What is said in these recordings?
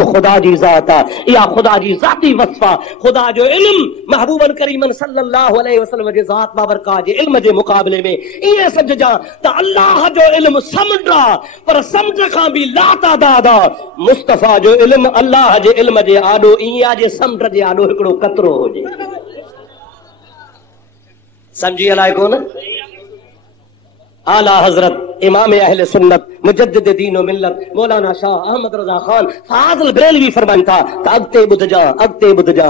गैब खुदा जी ज़ात आहे, इहा खुदा जी ज़ाती वस्फ़ आहे। खुदा जो इल्म महबूबन करीमन सल्लल्लाहु अलैहि वसल्लम जे ज़ात बाबरकात जे इल्म जे मुक़ाबले में ईअं सम्झजां त अल्लाह जो इल्म समुंड आहे, पर समुंड खां बि लातादाद आहे। मुस्तफ़ा जो इल्म अल्लाह जे इल्म जे आॾो ईअं आहे जे समुंड जे आॾो हिकिड़ो कतरो हुजे। समझी अलाए कोन? आला हजरत इमाम अहले सुन्नत मुजद्दिद दीन व मिल्लत मौलाना शाह अहमद रज़ा खान फाज़िल बरेलवी फरमाइनि था त अॻिते ॿुधजा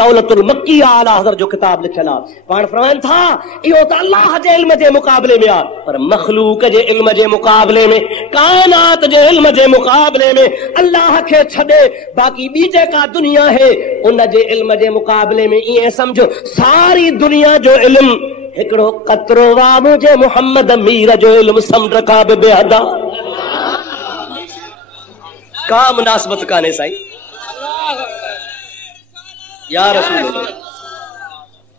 दौलतुल मक्की आला हज़रत जो किताब लिखियल आहे। पाण फरमाइनि था इहो त अल्लाह जे इल्म जे मुक़ाबले में आहे, पर मख़लूक जे इल्म जे मुक़ाबले में, कायनात जे इल्म जे मुक़ाबले में अल्लाह खे छॾे बाक़ी ॿी जेका दुनिया है उन जे इल्म जे मुक़ाबले में ईअं सम्झो सारी दुनिया जो इल्म हिकिड़ो कतरो वा मुझे मोहम्मद मीर जो इल्म समुंड खां बि बेहद आहे। का मुनासिबत कान्हे साईं या रसूल अल्लाह।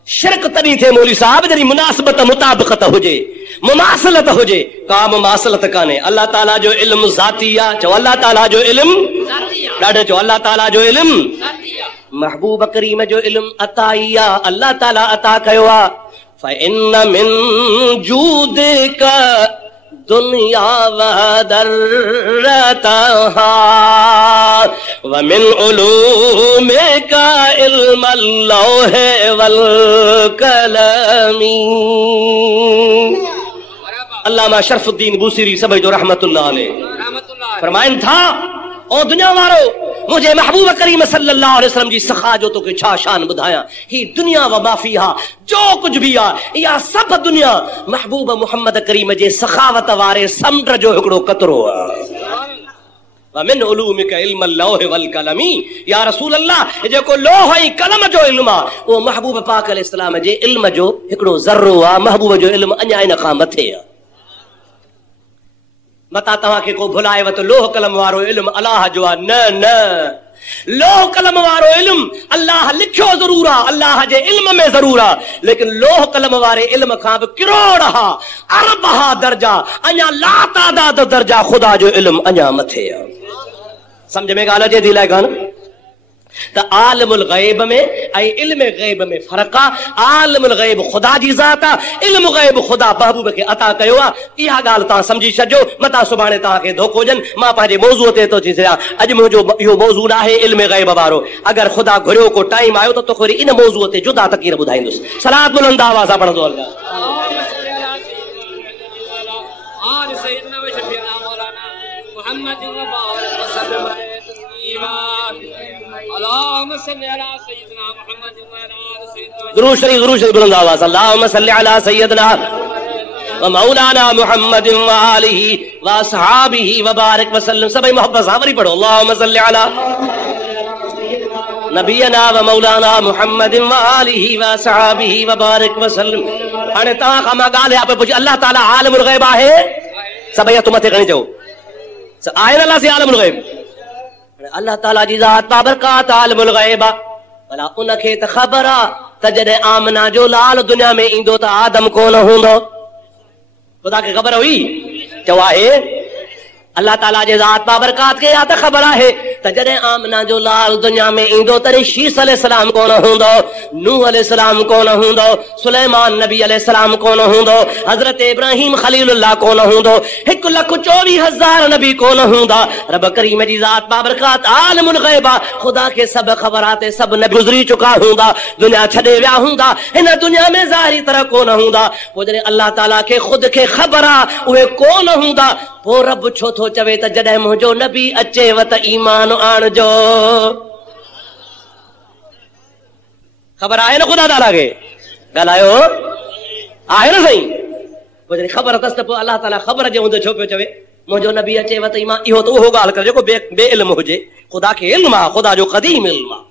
शिरक तॾहिं थिए मौलवी साहब जॾहिं मुनासिबत मुताबिक़त हुजे, मुमासलत हुजे। का मुमासलत कान्हे। अल्लाह ताला जो इल्म ज़ाती आहे, चओ अल्लाह ताला जो इल्म ॾाढो, चओ अल्लाह ताला जो इल्म। महबूब करीम जो इल्म अताई आहे, अल्लाह ताला अता कयो आहे। फ़इन्न मिन जूदिका दुनिया व दर्रतहा व मिन उलूमिका इल्मल लौहे वल कलमी। अल्लामा शरफुद्दीन बूसीरी सभई जो रहमतुल्लाह अलैह फरमाइनि था ओ दुनिया वारो, मुझे महबूब करीम सल्लल्लाहु अलैहि वसल्लम जी सखा जो तोखे छा शान ॿुधायां। ही दुनिया व माफिहा, जो कुछ भी आहे इहा सभु दुनिया महबूब मोहम्मद करीम जे सखावत वारे समुंड जो हिकिड़ो कतरो आहे। वमिन उलूमिका इल्मल लौह वल कलमी। या रसूल अल्लाह, जेको लोह ऐं कलम जो इल्म आहे उहो महबूब पाक अलैहिस्सलाम जे इल्म जो हिकिड़ो ज़र्रो आहे। महबूब जो इल्म अञा इन खां मथे आहे। मता तव्हांखे को भुलाएव त लोह कलम वारो इल्म अलाह जो आहे। न, लोह कलम वारो इल्म अल्लाह लिखियो ज़रूर आहे, अल्लाह जे इल्म में ज़रूर आहे, लेकिन लोह कलम वारे इल्म खां बि किरोड़ हा, अरब हा दर्जा, अञा लातादाद दर्जा खुदा जो इल्म अञा मथे आहे। समझ में ॻाल्हि अचे थी लाइ कान? त आलिमुल गैब में ऐं इल्म गैब में फ़र्क़ु आहे। आलिमुल गैब खुदा जी ज़ात आहे, इल्म गैब खुदा महबूब खे अता कयो आहे। इहा ॻाल्हि तव्हां सम्झी छॾिजो, मता सुभाणे तव्हांखे धोखो ॾियनि। मां पंहिंजे मौज़ूअ ते थो चई छॾियां, अॼु मुंहिंजो इहो मौज़ू आहे इल्म गैब वारो। अगरि खुदा घुरियो को टाइम आयो त तोखे वरी इन मौज़ूअ ते जुदा तक़रीर ॿुधाईंदुसि। सलात बुलंद आवाज़ सां पढ़ंदो अल्लाह। दुरूद शरीफ बुलंद आवाज़। अल्लाहुम्मा सल्लि अला सय्यदना व मौलाना मुहम्मद व आलिहि व असहाबिहि व बारिक व सल्लम। सभई मोहब्बत सां वरी पढ़ो। अल्लाहुम्मा सल्लि अला नबीना व मौलाना मुहम्मद व आलिहि व असहाबिहि व बारिक व सल्लम। हाणे तव्हां खां मां ॻाल्हि आहे पुछी, अल्लाह ताला आलिमुल गैब आहे? सभई हथ मथे खणी चओ, आहे न अल्लाह से आलिमुल गैब? अल्लाह ताला जी ज़ात बाबरकात आलिमुल गैब आहे। भला उनखे त ख़बर आहे त जॾहिं आमना जो लाल दुनिया में ईंदो त आदम कोन हूंदो। ख़ुदा खे ख़बर हुई? चओ आहे। अल्लाह ताला जे ज़ात बाबरकात खे या त ख़बर आहे त जॾहिं आमना जो लाल दुनिया में ईंदो तॾहिं शीस अलैहिस्सलाम कोन हूंदो, नूह अलैहिस्सलाम कोन हूंदो, सुलेमान नबी अलैहिस्सलाम कोन हूंदो, हज़रत इब्राहिम खलीलुल्लाह कोन हूंदो, 1,24,000 नबी कोन हूंदा। रब करीम जी ज़ात बाबरकात आलिमुल गैब आहे। ख़ुदा खे सभु ख़बर आहे, सभु नबी गुज़री चुका हूंदा, दुनिया छॾे विया हूंदा, हिन दुनिया में ज़ाहिरी तरह कोन हूंदा। पोइ जॾहिं अल्लाह ताला खे ख़ुदि खे ख़बर आहे उहे कोन हूंदा, पोइ रब छो थो चवे त जॾहिं मुंहिंजो नबी अचेव त ईमान आणजो? ख़बर आहे न ख़ुदा ताला खे? ॻाल्हायो आहे न साईं? पोइ जॾहिं ख़बर अथसि त पोइ अल्लाह ताला ख़बर जे हूंदे छो पियो चवे मुंहिंजो नबी अचेव त ईमान? इहो त उहो ॻाल्हि करे जेको बे इल्म हुजे। ख़ुदा खे इल्म आहे, ख़ुदा जो क़दीम इल्म आहे।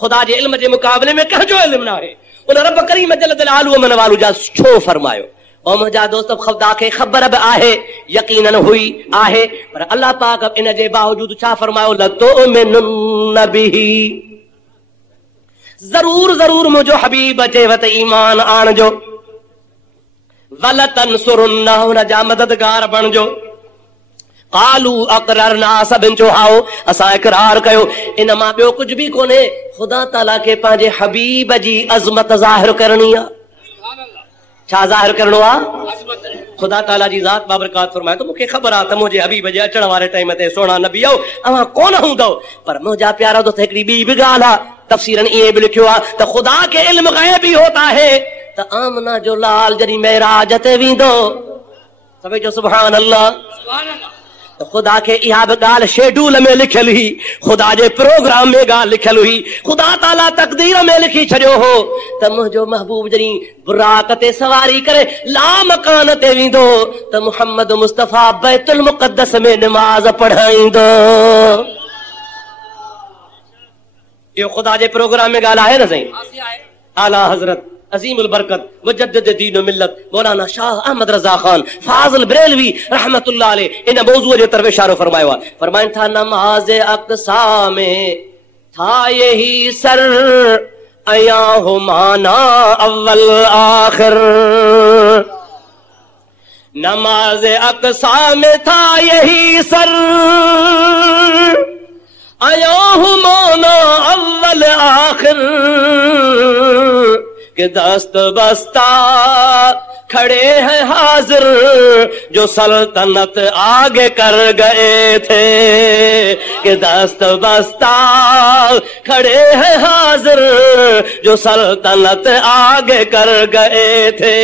ख़ुदा जे इल्म जे मुक़ाबले में कंहिंजो इल्म न आहे। उन रब करीम जल जलालहू मन वालू जा छो फरमायो? और मुंहिंजा दोस्त खुदा खे ख़बर बि आहे, यकीनन हुई आहे, पर अल्लाह पाक इन जे बावजूद छा फरमायो? लतुमिनुन बिही, ज़रूर ज़रूर मुंहिंजो हबीब अचेव त ईमान आणजो। वलतनसुरुन्नहु, हुन जा मददगार बणजो। कालू अकररना सभिन जो हाओ असां इकरार कयो। इन मां ॿियो कुछ भी कोन्हे, ख़ुदा ताला के पंहिंजे हबीब जी अज़मत ज़ाहिर करणी आहे। छा ज़ाहिर करणो आहे? ख़ुदा ताला जी ज़ात बाबरकात फरमाए तो मूंखे ख़बर आहे त मुंहिंजे हबीब जे अचण वारे टाइम ते सोना नबी आओ अवां कोन हूंदव, पर मुंहिंजा प्यारा दोस्त हिकिड़ी ॿी बि ॻाल्हि आहे, तफ़सीरनि ईअं बि लिखियो आहे त ख़ुदा खे इल्म ग़ैबी होता है त आमना जो लाल जॾहिं मेराज ते वेंदो, सभई जो सुभान अल्लाह। तो खुदा के इहा बि ॻाल्हि शेड्यूल में लिखियल हुई, खुदा जे प्रोग्राम में ॻाल्हि लिखियल हुई। खुदा ताला तक़दीर में लिखी छॾियो हो त मुंहिंजो महबूब जॾहिं बुराक ते सवारी करे ला मकान ते वेंदो त मुहम्मद मुस्तफ़ा बैतुल मुक़द्दस में नमाज़ पढ़ाईंदो। इहो खुदा जे प्रोग्राम में ॻाल्हि आहे न साईं। आला हज़रत अज़ीमुल बरकत मुजद्दिद दीन व मिल्लत मौलाना शाह अहमद रज़ा खान फाज़िल बरेलवी रहमतुल्लाह अलैह इन मौजू जे तरफ इशारो फरमायो आहे। फरमाइन था नमाज अक़सा में था यही सर अया हो माना अव्वल आखिर। नमाज अक़सा में था यही सर अया हो माना अव्वल आखिर कि दस्त बस्ता खड़े हैं हाजिर जो सल्तनत आगे कर गए थे, कि दस्त बस्ता खड़े हैं हाजिर जो सल्तनत आगे कर गए थे।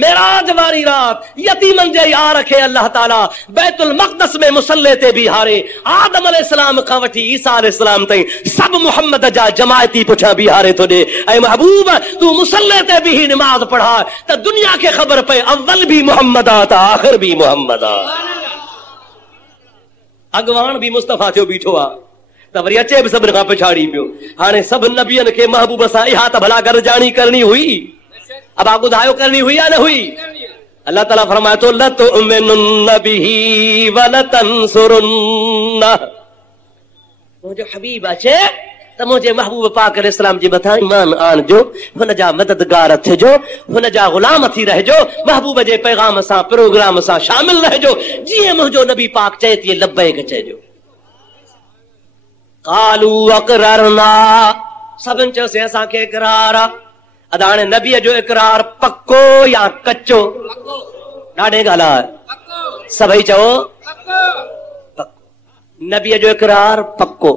मेराज वारी रात यतीमन जे यार खे अल्लाह ताला बैतुल मक़दस में मुसल्ले ते बिहारे। आदम अलैहिस्सलाम खां वठी ईसा अलैहिस्सलाम ताईं सब मुहम्मद जा जमायती पुठियां बिहारे थो ॾे। ऐं महबूब तू मुसल्ले ते भी नमाज पढ़ा त दुनिया खे ख़बर पए अव्वल भी मोहम्मद आ त आखिर भी मोहम्मद आ। अॻवान भी मुस्तफ़ा थियो बीठो आ त वरी अचे बि सभिनि खां पिछाड़ी पियो। हाणे सभु नबियनि खे महबूब सां इहा त भला गरजाणी करणी हुई, अब आप ॿुधायो करणी हुई या न हुई? अल्लाह ताला फरमाए तो लतुमिनुन्न बिही वलतंसुरुन्नह। मुंहिंजो हबीब अचे त मुंहिंजे महबूब पाक अलैहिस्सलाम जे मथां ईमान आणिजो, हुन जा मददगार थिजो, हुन जा ग़ुलाम थी रहिजो, महबूब जे पैगाम सां प्रोग्राम सां शामिल रहिजो। जीअं मुंहिंजो नबी पाक चए तीअं लब्बैक चइजो। कालू अक़ररना सभिनि चयोसीं असांखे इक़रार आहे। अदा हाणे नबीअ जो इक़रार पक्को या कचो? ॾाढे ॻाल्हि आहे, सभई चओ पक्को। नबीअ जो इक़रार पक्को।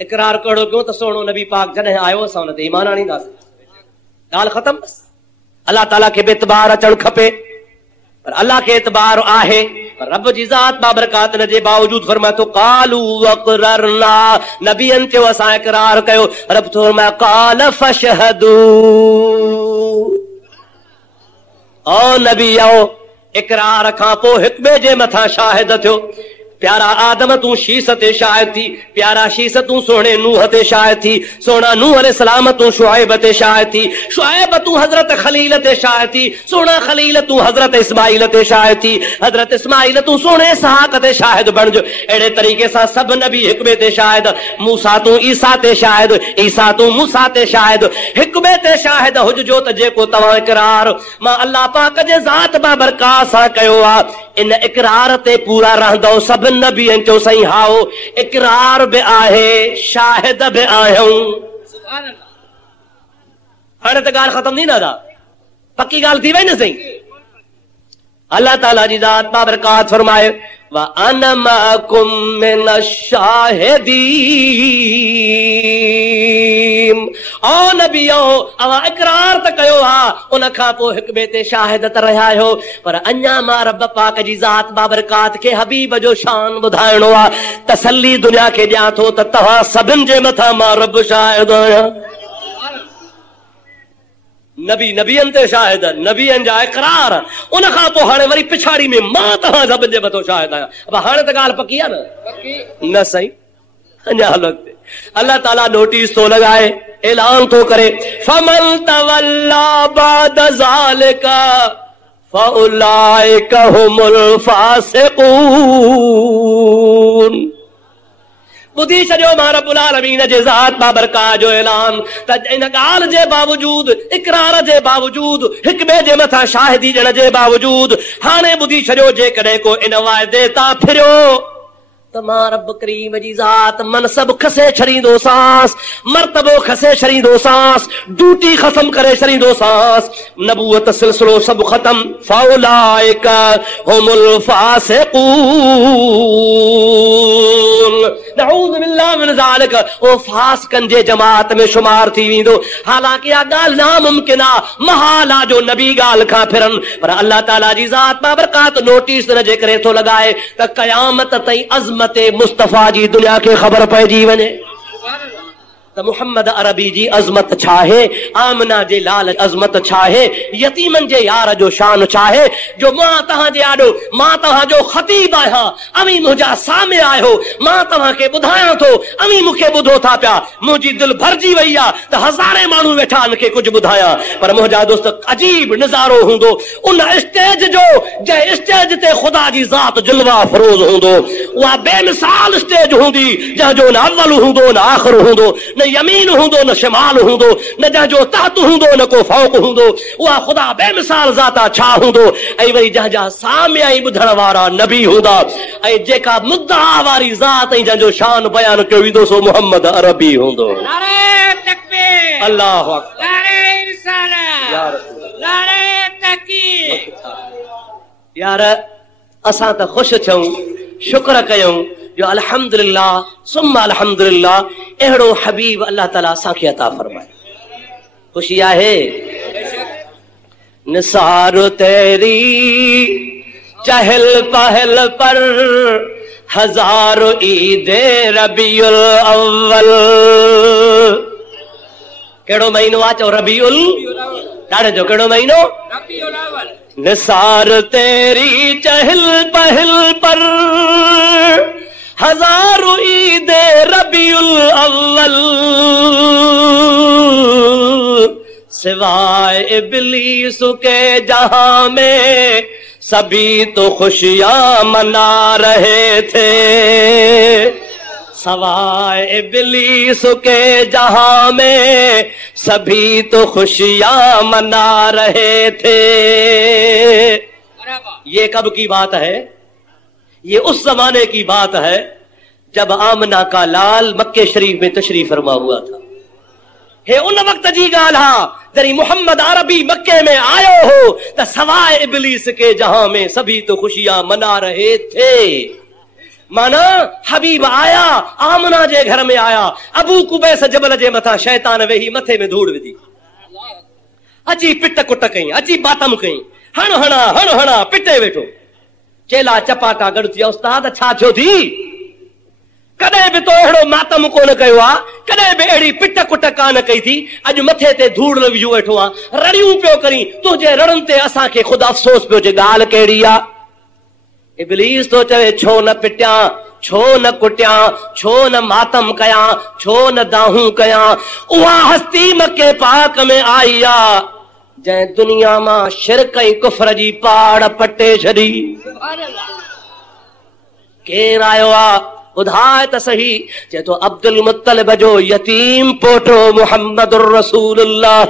इक़रार कहिड़ो कयो त सोणो नबी पाक जॾहिं आयो असां हुन ते ईमान आणींदासीं, ॻाल्हि ख़तम। बस अल्लाह ताला खे बि एतबार अचणु खपे, पर अल्लाह खे एतबार आहे, पर रब जी ज़ात बाबरकात इन जे बावजूद फरमाए थो कालू अक़ररना नबियनि चयो असां इक़रार कयो। रब थो फरमाए क़ाल फशहदू ओ नबी आओ इक़रार खां पोइ हिक ॿिए जे मथां शाहिद थियो। प्यारा आदम तू शीस ते शाहिद थी, प्यारा शीस तू सोने नूह ते शाहिद थी, सोना नूह अलैहिस्सलाम तू शुआइब ते शाहिद थी, शुआइब तू हजरत खलील ते शाहिद थी, सोना खलील तू हजरत इस्माइल ते शाहिद थी, हजरत इस्माइल तू सोने इसहाक ते शाहिद बणिजो। अहिड़े तरीक़े सां सभु नबी हिक ॿिए ते शाहिद। मूसा तू ईसा ते शाहिद, ईसा तू मूसा ते शाहिद, हिक ॿिए ते शाहिद हुजजो त जेको तव्हां इक़रार मां अल्लाह पाक जे ज़ात बाबरकात सां कयो आहे इन इक़रार ते पूरा रहंदो। सभु नबी चयो सही हाओ इक़रार बि आहे, शाहिद बि आहियूं। हाणे त ॻाल्हि ख़तम थी न दादा, पक्की ॻाल्हि थी वई न सही। अल्लाह ताला जी ज़ात बाबरकात फरमाए व अना मअकुम मिन शाहिदीन। ओ नबियो अवां इक़रार त कयो हा, उन खां पोइ हिक ॿिए ते शाहिद त रहिया आहियो, पर अञा मां रब पाक जी ज़ात बाबरकात खे हबीब जो शान ॿुधाइणो आहे। तसल्ली दुनिया खे ॾियां थो त तव्हां सभिनि जे मथां मां रब शाहिद आहियां। नबी नबियनि ते शाहिद, नबियनि जा इक़रार, उन खां पोइ हाणे वरी पिछाड़ी में मां तव्हां सभिनि जे मथां शाहिद आहियां। अब हाणे त ॻाल्हि पकी आहे न सही? अञा लॻे अल्लाह ताला नोटिस थो लॻाए, ऐलान थो करे फमन तवल्ला बाद ज़ालिका फउलाइका हुमुल फासिकून। ॿुधी छॾियो मां रब्बुल आलमीन जे ज़ात बाबरकात जो ऐलान त इन ॻाल्हि जे बावजूद, इक़रार जे बावजूद, हिक ॿिए जे मथां शाहिदी ॾियण जे बावजूद हाणे ॿुधी छॾियो जेकॾहिं को इन वाइदे तां फिरियो त मां रब करीम जी ज़ात मनसब खसे छॾींदोसांस, मर्तबो खसे छॾींदोसांस, ड्यूटी ख़त्म करे छॾींदोसांस, नबूवत सिलसिलो सभु ख़त्म। फौलाइक हुमुल फासिकून, नऊज़ बिल्लाह मिन ज़ालिक, ओ फासिकन जे जमात में शुमार थी वेंदो। हालांकि इहा ॻाल्हि नामुमकिन आहे, महाल आहे जो नबी ॻाल्हि खां फिरनि, पर अल्लाह ताला जी ज़ात बाबरकात नोटिस न जे करे थो लॻाए त क़यामत ताईं अज़मत मुस्तफा जी दुनिया के खबर पइजी वञे त मुहम्मद अरबी जी अज़मत छा आहे, आमना जे लाल अज़मत छा आहे, यतीमन जे यार जो शान छा आहे, जो मां तव्हां जे आॾो, मां तव्हांजो ख़तीब आहियां, अमी मुंहिंजा सामे आहियो, मां तव्हांखे ॿुधायां थो, अमी मूंखे ॿुधो था पिया, मुंहिंजी दिलि भरिजी वई आहे त हज़ारे माण्हू वेठा मूंखे कुझु ॿुधायां। पर मुंहिंजा दोस्त अजीब नज़ारो हूंदो उन स्टेज जो, जंहिं स्टेज ते ख़ुदा जी ज़ात जलवा फरोज़ हूंदो, उहा बेमिसाल स्टेज हूंदी जंहिंजो न अव्वल हूंदो न आख़िर हूंदो, न यमीन हूंदो न शिमाल हूंदो, न जंहिंजो तहत हूंदो न को फ़ौक़ हूंदो, उहा ख़ुदा बेमिसाल ज़ाता छा हूंदो, ऐं वरी जंहिंजा सामियाई ॿुधण वारा नबी हूंदा, ऐं जेका मुद्दा वारी ज़ात ऐं जंहिंजो शान बयान कयो वेंदो सो मुहम्मद अरबी हूंदो। नारे तकबीर, अल्लाहु अकबर, नारे रिसालत, या रसूल, नारे तहकीक। यार असां त ख़ुशि थियूं, शुक्र कयूं जो अल्हम्दुलिल्लाह सुम्मा अल्हम्दुलिल्लाह अहिड़ो हबीब अल्लाह ताला असांखे अता फरमाए। ख़ुशी आहे निसार तेरी चहल पहल पर हजारों ईदे रबीउल अव्वल। कहिड़ो महीनो आहे चओ? रबीउल, ॾाढे जो कहिड़ो महीनो? रबीउल अव्वल। निसार तेरी चहल पहल पर हजारों ईदे रबीउल अव्वल, सिवाय इब्लीस के जहां में सभी तो खुशियां मना रहे थे, सवाय इब्लीस के जहां में सभी तो खुशियां मना रहे थे। ये कब की बात है? ये उस जमाने की बात है जब आमना का लाल मक्के शरीफ में तशरीफ फरमा हुआ था। हे उन वक्त जी ॻाल्हि आहे जॾहिं मोहम्मद अरबी मक्के में आयो हो त सवाए इब्लीस के जहां में सभी तो खुशियां मना रहे थे। माना हबीब आया, आमना जे घर में आया, अबू कुबैस जबल जे मथां शैतान वेही मथे में धूड़ विधी, अची पिट कुट कई, अची बातम कई, हण हणा पिटे वेठो। चेला चपाटा गॾु थी विया, उस्ताद छा थियो थी? कॾहिं बि तो अहिड़ो मातम कोन कयो आहे, कॾहिं बि अहिड़ी पिट कुट कान कई थी, अॼु मथे ते धूड़ विझो वेठो आहे, रड़ियूं पियो करी, तुंहिंजे रड़नि ते असांखे ख़ुदा अफ़सोस पियो जे ॻाल्हि कहिड़ी आहे। इब्लीस तो चवे छो न पिटियां, छो न कुटियां, छो न मातम कयां, छो न दाहूं कयां। उहा हस्ती मके पाक में आई आहे जंहिं दुनिया मां शिरक ऐं कुफ्र जी पाड़ पटे छॾी। केर आयो आहे ॿुधाए त सही? चए तो अब्दुल मुत्तलिब जो यतीम पोटो मुहम्मदुर रसूलुल्लाह,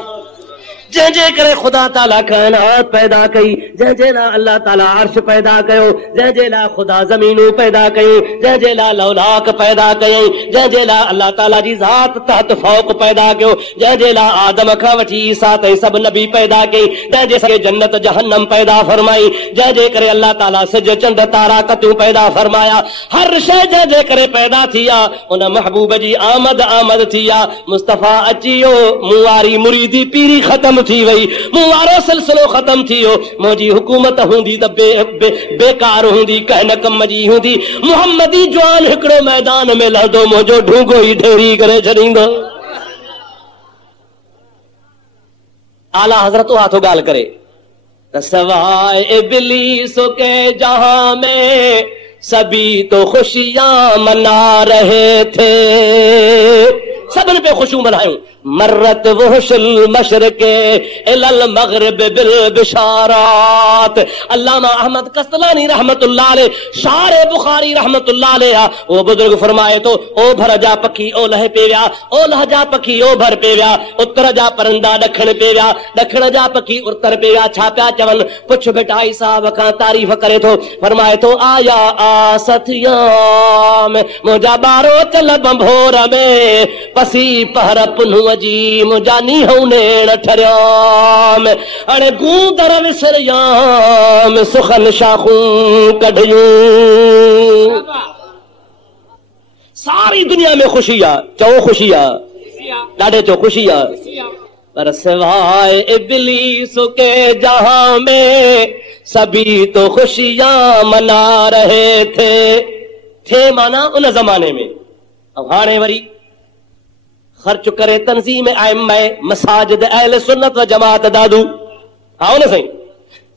जंहिंजे करे ख़ुदा ताला काइनात पैदा कई, जंहिंजे लाइ अल्लाह ताला अर्श पैदा कयो, जंहिंजे लाइ ख़ुदा ज़मीनूं पैदा कयूं, जंहिंजे लाइ लौलाक पैदा कयईं, जंहिंजे लाइ अल्लाह ताला जी ज़ात तहत फ़ौक़ पैदा कयो, जंहिंजे लाइ आदम खां वठी ईसा ताईं सभु नबी पैदा कई, जंहिंजे करे जन्नत जहन्नम पैदा फरमाई, जंहिंजे करे अल्लाह ताला सिज चंड तारा कतियूं पैदा फरमाया, हर शइ जंहिंजे करे पैदा थी आहे उन महबूब जी आमद थी आहे। मुस्तफ़ा अची वियो, मूं वारी मुरीदी पीरी ख़त्म थी वई, मूं वारो सिलसिलो ख़त्म थी वियो, मुंहिंजी हुकूमत हूंदी त बेकार हूंदी, कंहिं न कम जी हूंदी। मुहम्मदी जवान हिकिड़ो मैदान में लहंदो, मुंहिंजो ढूंगो ई ढेरी करे छॾींदो। आला हज़रत उहा थो ॻाल्हि करे त सवाए इब्लीस के जहां में सभी तो खुशियां मना रहे थे, सभिनि पे ख़ुशियूं मल्हायूं। मर्रत वहशुल मशरिक़ इलल मग़रिब बिल बिशारात। अल्लामा अहमद कस्तलानी रहमतुल्लाह अलैह, शारे बुखारी रहमतुल्लाह अलैह, वो बुजुर्ग फरमाए तो ओ भर जा पखी ओ लह पे विया, ओ लह जा पखी ओ भर पे विया, उत्तर जा परंदा ॾखण पे विया, ॾखण जा पखी उत्तर पे विया। छा पिया चवनि? पुछ बेटाई साहब खां तारीफ़ करे थो, फरमाए थो आया आ सथियाम मुंहिंजा ॿारो चल बंभोर में पसी पहर पुन्हूअ जी मुंहिंजा नीहूं नेण ठरियाम। हाणे गूंदर विसरियाम सुखन शाखूं कढियूं। सारी दुनिया में खुशी आ, चओ खुशी आ, ॾाढे चओ खुशी आ, पर सिवाय इब्लीस के जहां में सभी तो खुशियां मना रहे थे माना उन जमाने में। अब हाणे वरी खर्च करे तंजीम आइम्मा मसाजिद अहले सुन्नत व जमात दादू, हाँ न सही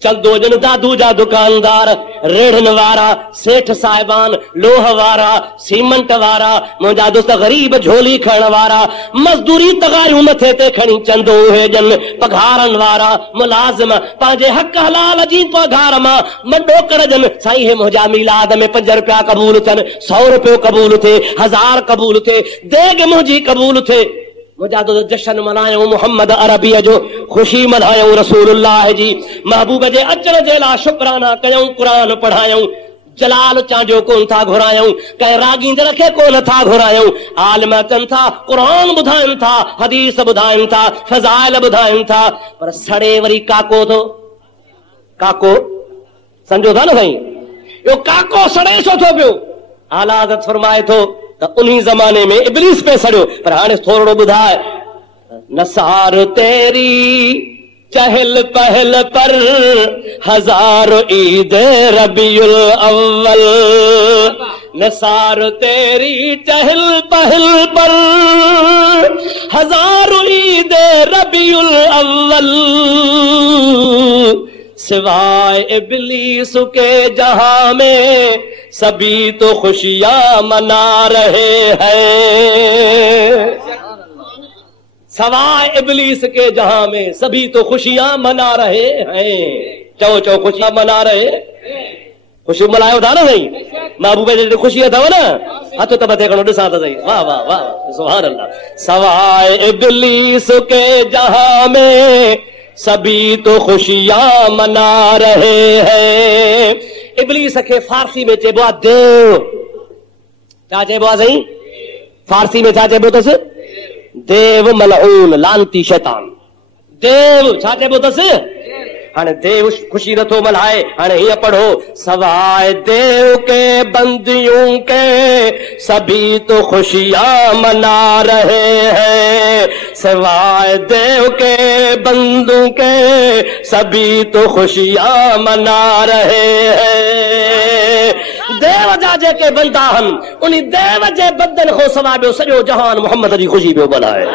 चंदो जन दादू जा दुकानदार, रेढ़न वारा, सेठ साहिबान, लोह वारा, सीमेंट वारा, मुंहिंजा दोस्त गरीब झोली खण वारा, मजदूरी तगारियूं मथे ते खणी चंदो उहे जन, पघारन वारा, मुलाज़िम पंहिंजे हक़ हलाल जी पघार मां मॾो करजन। साईं हे मुंहिंजा मीलाद में 5 रुपया क़बूल थियनि, 100 रुपयो क़बूल थिए, 1000 क़बूल थिए, देग मुंहिंजी क़बूल थिए। मुंहिंजा तो जश्न मल्हायूं मोहम्मद अरबीअ जो, ख़ुशी मल्हायूं रसूलुल्लाह जी, महबूब जे अचण जे लाइ शुक्राना कयूं, क़ुरान पढ़ायूं, जलाल चांजो कोन था घुरायूं, कंहिं रागींदड़ खे कोन था घुरायूं। आलिम अचनि था, क़ुरान ॿुधाइनि था, हदीस ॿुधाइनि था, फज़ाइल ॿुधाइनि था, पर सड़े वरी काको थो। काको सम्झो था न साईं, इहो काको सड़े छो थो पियो? आला हज़रत फरमाए थो त उन्हीं जमाने में इब्लीस पे सड़ियो, पर हाणे थोरो ॿुधाए। नसार तेरी चहल पहल पर हजार ईद रबीउल अव्वल, नसार तेरी चहल पहल पर हजार ईद रबीउल अव्वल, सिवाय इब्लीस के जहां में सभी तो खुशियां मना रहे हैं। सवाय इब्लीस के जहां में सभी तो खुशियां मना रहे हैं। चओ चओ खुशियां मना रहे, खुशी मल्हायो था न साईं, महबूब जी खुशी अथव न, हथ त मथे खणो ॾिसां त सही। वाह वाह वाह सुभान अल्लाह। सवाय इब्लीस के जहां में सभी तो खुशियां मना रहे हैं। इब्लीस के फारसी में चइबो आहे देव। छा चइबो आहे साईं? फारसी में छा चइबो अथसि? देव मलऊन, लानती शैतान। देव छा चइबो अथसि? हाणे देव खुशी नथो मल्हाए, हाणे हीअं पढ़ो, सवाए देव के बंदियों के सभी तो खुशियां मना रहे हैं, सवाए देव के बंदों के सभी तो खुशियां मना रहे हैं। देव जा जेके बंदा आहिनि, उन देव जे बंदनि खां सवाइ ॿियो सॼो जहान मोहम्मद जी खुशी पियो मल्हाए।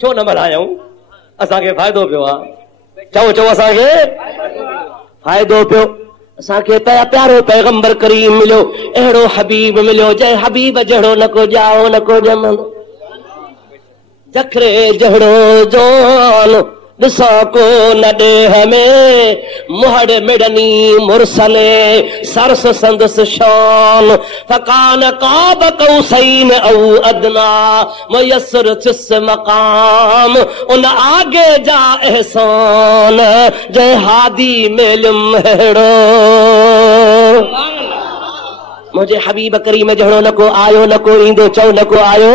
छो न मल्हायूं? असांखे फ़ाइदो पियो आहे। चओ चओ असांखे फ़ाइदो पियो। असांखे प्यारो पैगंबर करीम मिलियो, अहिड़ो हबीब मिलियो, जंहिं हबीब जहिड़ो न को ॼाओ न को ॼमंदो, जखरे जहिड़ो जोन ॾिसो को न ॾेह में, मुहड़ मिड़नी मुरसले सरस संदस शान, फकान काब कौसैन औ अदना मुयस्सर चिस मकाम, उन आगे जा एहसान जय हादी मिलम हेड़ो। मुझे हबीब करीम जहिड़ो न को आयो न को ईंदो, चओ न को आयो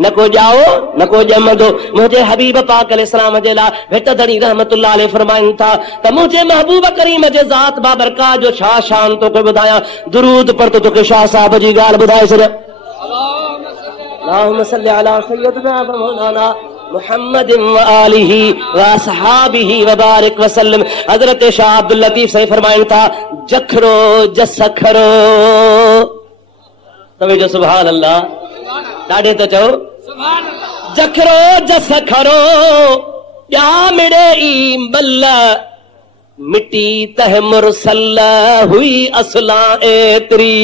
न को ॼाओ न को ॼमंदो। मुंहिंजे हबीब पाक अलैहिस्सलाम जे लाइ भिट धणी रहमतुल्लाह अलैह फरमाइनि था त मुंहिंजे महबूब करीम जे ज़ात बाबरकात जो छा शान तोखे ॿुधायां। दुरूद पर तोखे शाह साहब जी ॻाल्हि ॿुधाए छॾियां। अल्लाहुम्मा सल्लि अला सय्यिदिना व मौलाना محمد وآلہ وصحابہ وبارک وسلم. حضرت शाह अब्दुल लतीफ साईं फरमाइनि था जखरो जस खरो. तवजो सुभान अल्लाह. ॾाढे त चओ जखरो जस खरो या मिड़े ई मल मिट्टी तह मुरसल हुई असला एतरी.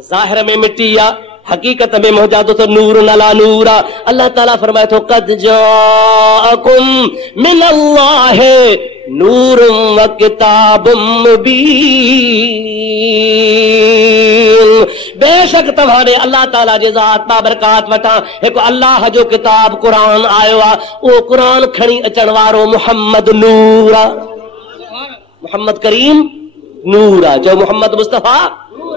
ज़ाहिर में मिट्टी आ हकीकत में मुंहिंजा दोस्त नूर नला नूर आ। अल्लाह ताला फरमाए थो क़द जाअकुम मिनल्लाहि नूरुम व किताबुम मुबीन। बेशक तव्हांजे अल्लाह ताला जे ज़ात बाबरकात वटां हिकु अल्लाह जो किताब क़ुरान आयो आहे। उहो क़ुरान खणी अचण वारो मुहम्मद नूर आहे। मुहम्मद करीम नूर आहे। जो मोहम्मद मुस्तफ़ा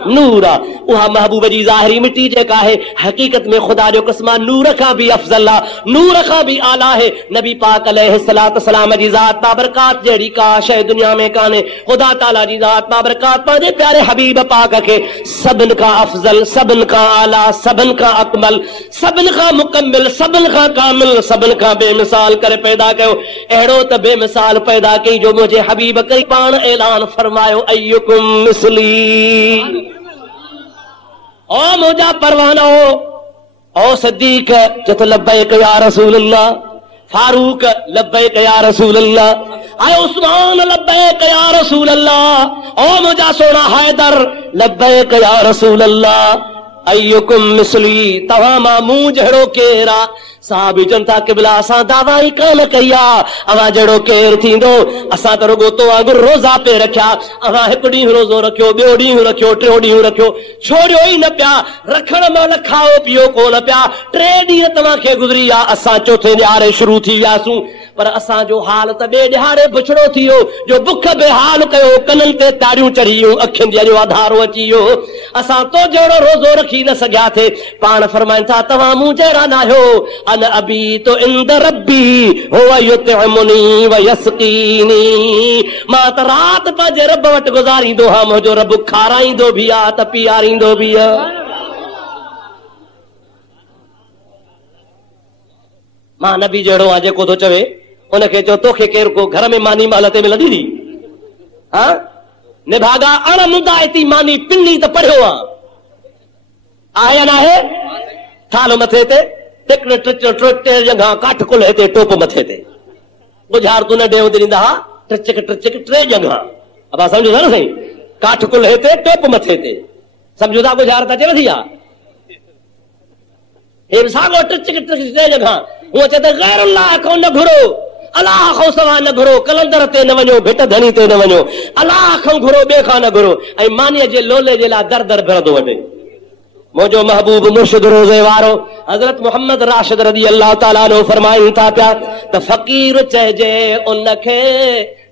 नूर आहे। उहा महबूब जी ज़ाहिरी मिट्टी जेका आहे हकीकत में ख़ुदा जो क़स्म नूर खां बि अफ़ज़ल आहे, नूर खां बि आला आहे। नबी पाक अलैहिस्सलातु वस्सलाम जी ज़ात बाबरकात जहिड़ी का शइ दुनिया में कान्हे। ख़ुदा ताला जी ज़ात बाबरकात पंहिंजे प्यारे हबीब पाक खे सभिनि खां अफ़ज़ल, सभिनि खां आला, सभिनि खां अकमल, सभिनि खां मुकम्मिल, सभिनि खां कामिल, सभिनि खां बेमिसाल करे पैदा कयो। अहिड़ो त बेमिसाल पैदा कई जो मुंहिंजे हबीब कई पाण ऐलान फरमायो अय्युकुम मिस्ली। ओ मुझा परवानो ओ सिद्दीक चत लब्बैक या रसूल अल्लाह, फारूक लब्बैक या रसूल अल्लाह, आए उस्मान लब्बैक या रसूल अल्लाह, ओ मुझा सोना हैदर लब्बैक या रसूल अल्लाह। अय्युकुम मिस्ली तव्हां मां मूं जहिड़ो केरु आहे? साहब जनता क़िबला असां दावा ई कान कई आहे अवां जहिड़ो केरु थींदो। असां त रुगो तो वांगुरु रोज़ा पे रखिया। अवां हिकु ॾींहुं रोज़ो रखियो, ॿियो ॾींहुं रखियो, टियों ॾींहुं रखियो, छोड़ियो ई न पिया। रखण महिल खाओ पीओ कोन पिया। 3 ॾींहं तव्हांखे गुज़री विया, असां चोथे ॾियारे शुरू थी वियासीं। पर असांजो हाल त ॿिए ॾिहाड़े बुछड़ो थी वियो जो बुख बेहाल कयो, कननि ते ताड़ियूं चढ़ी वियूं, अखियुनि जे अॼु आधारो अची वियो। असां तो जहिड़ो रोज़ो रखी न सघियाथे। पाण फरमाइनि था तव्हां मूं जहिड़ा न आहियो। अन अबी तो इंद रब्बी हुव युतइमुनी व यस्कीनी। मां त राति पंहिंजे रब वटि गुज़ारींदो हा, मुंहिंजो रब खाराईंदो बि आहे त पीआरींदो बि आहे। मां नबी जहिड़ो आहे जेको थो चवे उनखे चओ तोखे केरु को घर में मानी महल ते मिलंदी नी? हा निभागा अण मुदाइती मानी पिनी त पढ़ियो आहे या न आहे? थाल मथे ते टे जगह काठ कुल हिते टोप मथे ते बुझार तू न ॾे ॾींदा हा ट्रिचिक 3 जगह। अब समझो था न साईं, काठ कुल हिते टोप मथे ते समझो था बुझार त अचे थी आहे। हे साॻो ट्रिचिक 3 जगह। हूअ चए त गैर अल्लाह खां न घुरो, अलाह खां सवाइ न घुरो, कलंदर ते न वञो, भिट धनी ते न वञो, अलाह खां घुरो, ॿिए खां न घुरो। ऐं मानीअ जे लोले जे लाइ दर दर फिरंदो वञे। मुंहिंजो महबूब मुर्शिद रोज़े वारो हज़रत मोहम्मद राशिद रज़ी अल्लाह ताला अन्हु फरमाइनि था पिया त फ़क़ीर चइजे उनखे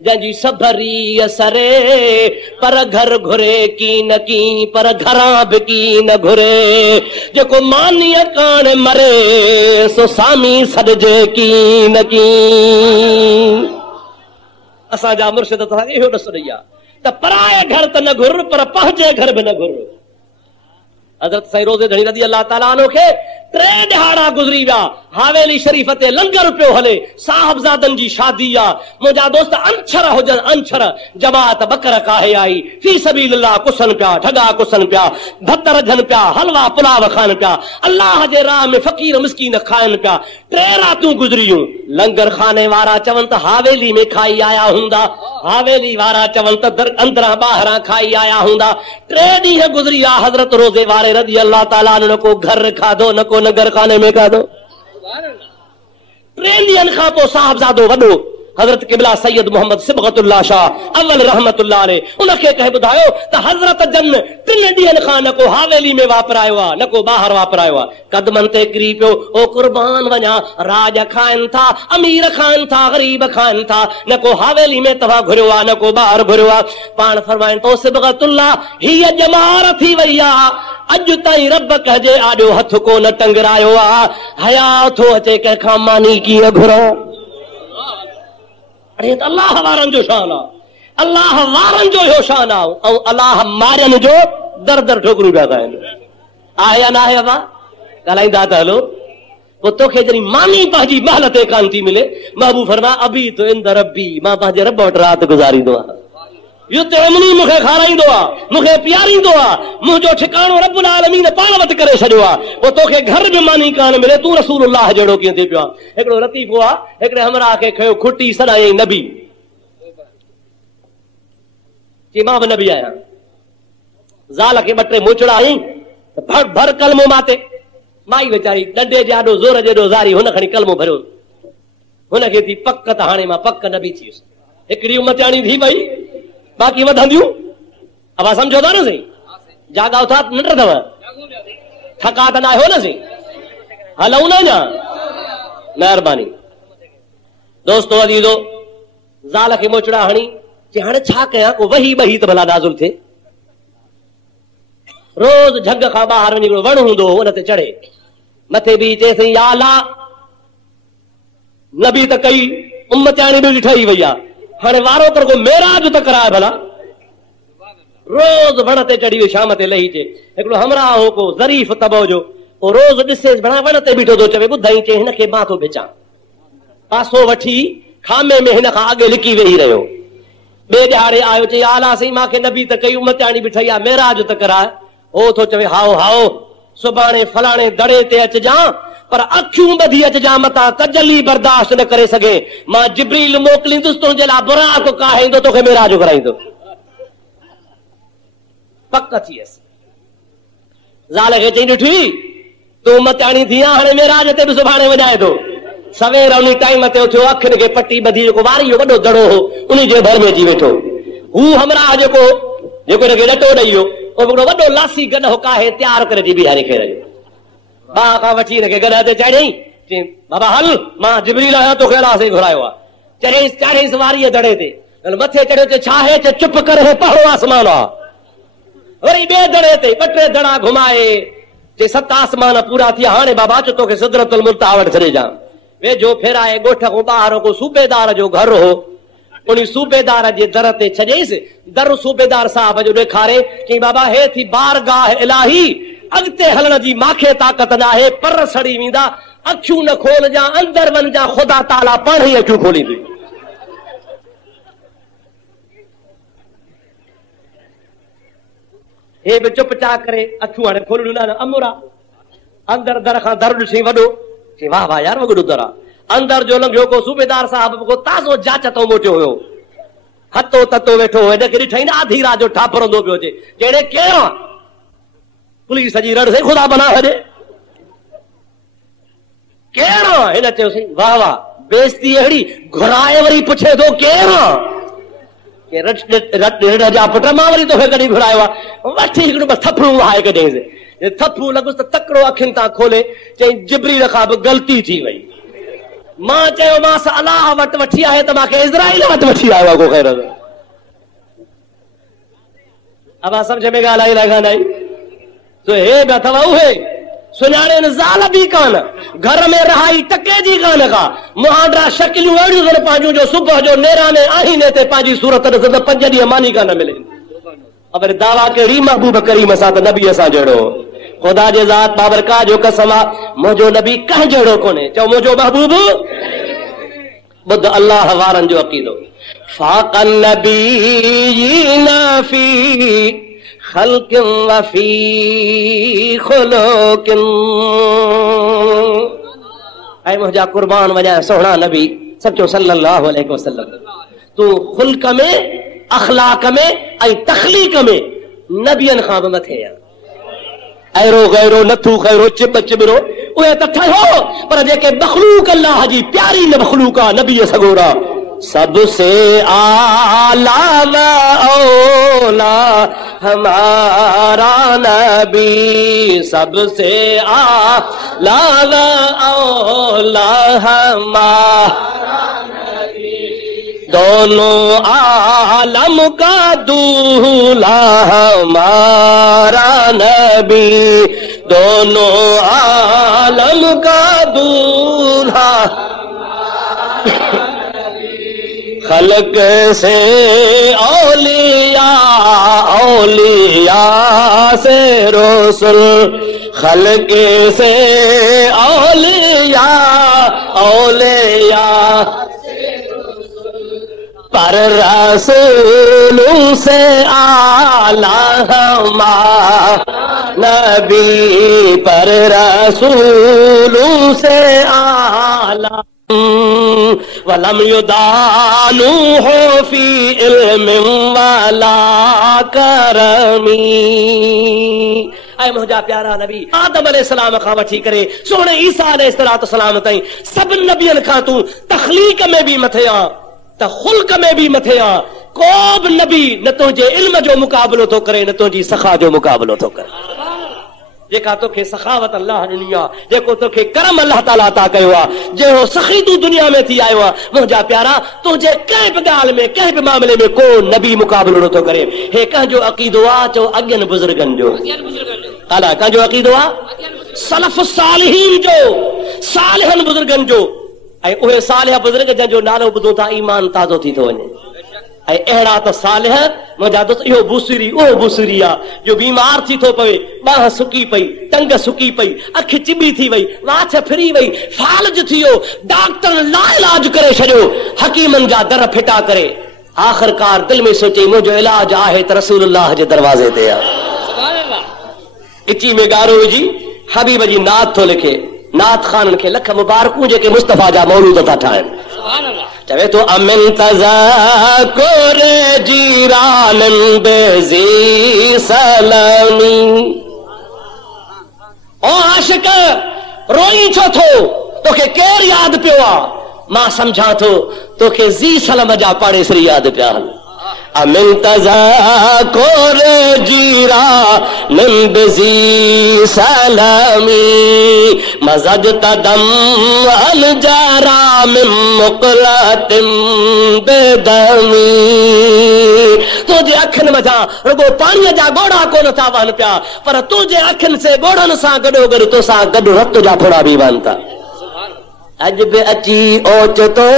जंहिंजी सबरी असरे, पर घर घुरे की न की, पर घरां बि की न घुरे। जेको मानीअ कान मरे सो सामी सॾिजे की न की। असांजा मुर्शिद तव्हांखे इहो ॾस ॾई आहे त पराए घर त न घुर, पर पंहिंजे घर बि न घुर। हज़रत साईं रोज़े धणी रज़ी अल्लाह ताला अन्हु खे 3 ॾिहाड़ा गुज़री विया। हवेली शरीफ ते लंगर पियो हले, साहबज़ादनि जी शादी आहे। मुंहिंजा दोस्त अंछर हुजनि, अंछर जमात बकर काहे आई फी सबीलिल्लाह कुसन पिया, ढगा कुसन पिया, भत रझनि पिया, हलवा पुलाव खाइनि पिया, अल्लाह जे राह में फ़क़ीर मिस्कीन खाइनि पिया। 3 रातियूं गुज़रियूं। लंगर खाने वारा चवनि त हवेली में खाई आया हूंदा, हवेली वारा चवनि त अंदरां ॿाहिरां खाई आया हूंदा। 3 ॾींहं गुज़री विया। हज़रत रोज़े वारे रज़ी अल्लाह ताला न को घर खाधो, न को लंगर खाने में खाधो। 3 ॾींहंनि खां पोइ साहबज़ादो वॾो हज़रत क़िबला सैयद मोहम्मद सिबगतुल्लाह शाह अव्वल रहमतुल्लाह अलैह उनखे कंहिं ॿुधायो त हज़रत जन 3 ॾींहंनि खां न को हवेली में वापरायो आहे, न को ॿाहिरि वापरायो आहे। कदमनि ते किरी पियो, ओ क़ुर्बान वञा, राज खाइनि था, अमीर खाइनि था, ग़रीब खाइनि था, न को हवेली में तव्हां घुरियो आहे, न को ॿाहिरि घुरियो आहे। पाण फरमाइनि तो सिबगतुल्लाह हीअ ॼमार थी वई आहे, अॼु ताईं रब कहिजे आॾो हथ को न टंगरायो आहे। हया थो अचे कंहिंखां मानी कीअं घुरां। अरे त अल्लाह वारनि जो शान आहे, अल्लाह वारनि जो इहो शान आहे। ऐं अल्लाह मारियनि जो दर दर ठोकरूं पिया खाइनि। आहे या न आहे? अबा ॻाल्हाईंदा त हलो। पोइ तोखे जॾहिं मानी पंहिंजी महल ते कान थी मिले, महबूब फरमा अबी तो इंद रब्बी, मां पंहिंजे रब वटि राति गुज़ारींदो आहियां। युतइमुनी मूंखे खाराईंदो आहे, मूंखे पीआरींदो आहे, मुंहिंजो ठिकाणो रब्बुल आलमीन पाण वटि करे छॾियो आहे। पोइ तोखे घर बि मानी कान मिले, तूं रसूलुल्लाह जहिड़ो कीअं थी पियो आहे। हिकिड़ो लतीफ़ो आहे, हिकिड़े हमराह खे खयो खुटी सॾायईं नबी, चई मां बि नबी आहियां। ज़ाल खे 2 टे मोचड़ा हईं, भर भर कलमो माते माई वीचारी डंडे जाडो जोर जेडो ज़ारी हुन खणी कलमो भरियो हुनखे थी पक त हाणे मां पक न बि थी वियुसि हिकिड़ी उमतियाणी थी वई बाक़ी वधंदियूं अब समझो था न सही जागाओ था न अथव थका त न आहियो न सही हलऊं न अञा महिरबानी दोस्तो अदीज़ो ज़ाल खे मोचड़ा हणी चई हाणे छा कयां को वही बही त भला नाज़ुल थिए रोज़ झग खां ॿाहिरि वञी वण हूंदो हुन ते चढ़े मथे बि चएसि या अल्लाह नबी त कई उम्मतियाणी बि ठही वई आहे हाणे वारो पर को मेराज त कराए भला रोज़ वण ते चढ़ी शाम ते लही चे हिकिड़ो हमराह हो को ज़रीफ तबो जो ओ रोज़ ॾिसेसि भला वण ते बीठो थो चवे ॿुधाई चई हिनखे मां थो बेचां पासो वठी खामे में हिन खां अॻे लिकी वेही रहियो ॿिए ॾियारे आयो चई आला साईं मांखे नबी त कई उम्मतियाणी बि ठही आहे मेराज त कराए हो थो चवे हाओ हाओ सुभाणे फलाणे दड़े ते अचजां पर अखियूं ॿधी अचजां मतां तजली बर्दाश्त न करे सघे मां जिब्रील मोकिलींदुसि तुंहिंजे लाइ बुराक काहींदो तोखे मेराज कराईंदो पक थी वियसि ज़ाल खे चई ॾिठी तूं उम्मतियाणी थी हाणे मेराज ते बि सुभाणे वञाए थो सवेर उन टाइम ते उथियो अखियुनि खे पटी ॿधी जेको वारी जो वॾो दड़ो हो उन जे भर में अची वेठो हू हमराह जेको हिनखे ॾटो ॾेई वियो हिकिड़ो वॾो लासी गॾ हो काहे तयारु करे बिहारी खे रहियो ॿाह खां वठी हिनखे गॾ ते चढ़ियईं बाबा हल मां जिब्रील आहियां तोखे अलाह से घुरायो आहे चढ़ियईंसि वारीअ दड़े ते मथे चढ़ियो चए छा आहे चए चुप कर हे पहाड़ो आसमान आहे वरी ॿिए दड़े ते ॿ टे दड़ा घुमाए जे 7 आसमान पूरा थिया हाणे बाबा चो तोखे सिदरतुल मुंतहा वटि छॾे जां वेझो फेराए ॻोठ खां ॿाहिरि को सूबेदार जो घर हो उन सूबेदार जे दर ते छॾियईंसि दर सूबेदार साहब जो ॾेखारे चई बाबा हे थी बारगाह इलाही अॻिते हलण जी मांखे ताक़त न आहे पर सड़ी वेंदा अखियूं न खोलजां अंदर वञजां ख़ुदा ताला पाण ई अखियूं खोलींदी हे बि चुपचाप करे अखियूं हाणे खोलणियूं न अमुरा अंदर दर खां दर ॾिसी वॾो चई वाह वाह यार वॻो दर आहे अंदर जो लंघियो को सूबेदार साहब को ताज़ो जाच तो मोटियो हुयो हथो ततो वेठो हो हिनखे ॾिठई न आधी रात जो ठापरंदो पियो अचे जहिड़े केरु पुलिस जी रड़ से ख़ुदा बना हजे केरु हिन चयोसीं वाह वाह बेइज़ती अहिड़ी घुराए वरी पुछे थो केरु जा पुट मां वरी तोखे कॾहिं घुरायो आहे वठी हिकिड़ो बसि थपड़ू वहाए कढियईंसि थपड़ू लॻुसि त तकिड़ो अखियुनि तां खोले चई जिब्रील खां बि ग़लती थी वई मां चयोमांसि अलाह वटि वठी आहे त मूंखे इज़राइल वटि वठी आयो आहे को ख़ैर अब सम्झ में ॻाल्हि आई लॻा आई तो हे बि अथव उहे सुञाणे ज़ाल बि कान घर में रहाई टके जी कान का मुहांडरा शकिलियूं अहिड़ियूं अथनि पंहिंजूं जो सुबुह जो नेराने आहीने ते पंहिंजी सूरत ॾिस त 5 ॾींहं मानी कान मिले अगर दावा कहिड़ी महबूब करीम सां त नबी असां जहिड़ो ख़ुदा जे ज़ात बाबरका जो कसम आहे मुंहिंजो नबी कंहिं जहिड़ो कोन्हे चओ मुंहिंजो महबूब ॿुध अल्लाह वारनि जो अक़ीदो फाक़न नबीयीन फी खल्क़िन व फी खुलुक़िन ऐं मुंहिंजा कुर्बान वञा सोहणा नबी सचो सल्लल्लाहु अलैहि वसल्लम तूं खुल्क में अखलाक में ऐं तखलीक में नबियनि खां बि मथे आहे अहिड़ो गहिरो नथू खैरो चिब चिबरो उहे त ठहियो पर जेके मखलूक अल्लाह जी प्यारी न मखलूक आहे नबी सगोरा सबसे आला व औला हमारा नबी सबसे आला व औला हमारा दोनों आलम का दूल्हा हमारा नबी दोनों आलम का दूल्हा खल्क से औलिया औलिया से रसूल खल्क से औलिया औलिया पर रसूलों से आला हमारा नबी पर रसूलों से आला वलम युदानु हो फी इल्म वाला करमी ऐं मुंहिंजा प्यारा नबी आदम अलैहिस्सलाम खां वठी करे सोणे ईसा अलैहिस्सलाम ताईं सभिनी नबियनि खां तूं तख़लीक़ में बि मथे आ त ख़ुल्क़ में बि मथे आ। को बि नबी न तुंहिंजे इल्म जो मुक़ाबिलो थो करे, न तुंहिंजी सखा जो मुक़ाबिलो थो करे। जेका तोखे सखावत अल्लाह ॾिनी आहे, जेको तोखे करम अल्लाह ताला अता कयो आहे, जहिड़ो सखी तूं दुनिया में थी आयो आहे, मुंहिंजा प्यारा तुंहिंजे कंहिं बि ॻाल्हि में कंहिं बि मामले में को नबी मुक़ाबिलो नथो करे। हे कंहिंजो अक़ीदो आहे, चओ अॻियनि बुज़ुर्गनि जो। अला कंहिंजो अक़ीदो आहे? सलफ़ सालिहीन जो, सालिहनि बुज़ुर्गनि जो। ऐं उहे सालिह बुज़ुर्ग जंहिंजो नालो ॿुधो था ईमान ताज़ो थी थो वञे। ऐं अहिड़ा त सालिह मुंहिंजा दोस्त, इहो बुसरी उहो बुसरी आहे जो बीमार थी थो पवे, बांह सुकी पई, टंग सुकी पई, अखि चिॿी थी वई, वाछ फिरी वई, फालज थी वियो, डॉक्टर लाइलाज करे छॾियो, हकीमनि जा दर फिटा करे आख़िरकार दिलि में सोचे मुंहिंजो इलाज आहे त रसूलुल्लाह जे दरवाज़े ते आहे। इची में ॻारो विझी हबीब जी नात थो लिखे, नात ख़ाननि खे लख मुबारकूं जेके मुस्तफ़ा जा मौलूद था ठाहिनि। चवे तो अमिन तज़ाकुर जीरानन बेज़ी सलामी। ओ आशिक रोई छो थो, तोखे केर याद पियो आहे? मां समझां थो तोखे ज़ी सलम जा पाड़ेसरी याद पिया आहिनि। अमिन तज़ाकुर जीरानन बेज़ी सलामी मज़द दम अलजारा मिन मुक़लतिन बेदमी। तुझे अखियुनि मथां रुगो पाणीअ जा गोड़ा कोन था वहनि पिया, पर तुझे अखियुनि से गोड़नि सां गॾोगॾु तोसां गॾु रत जा फोड़ा बि वहनि था। अज बि अची ओचितो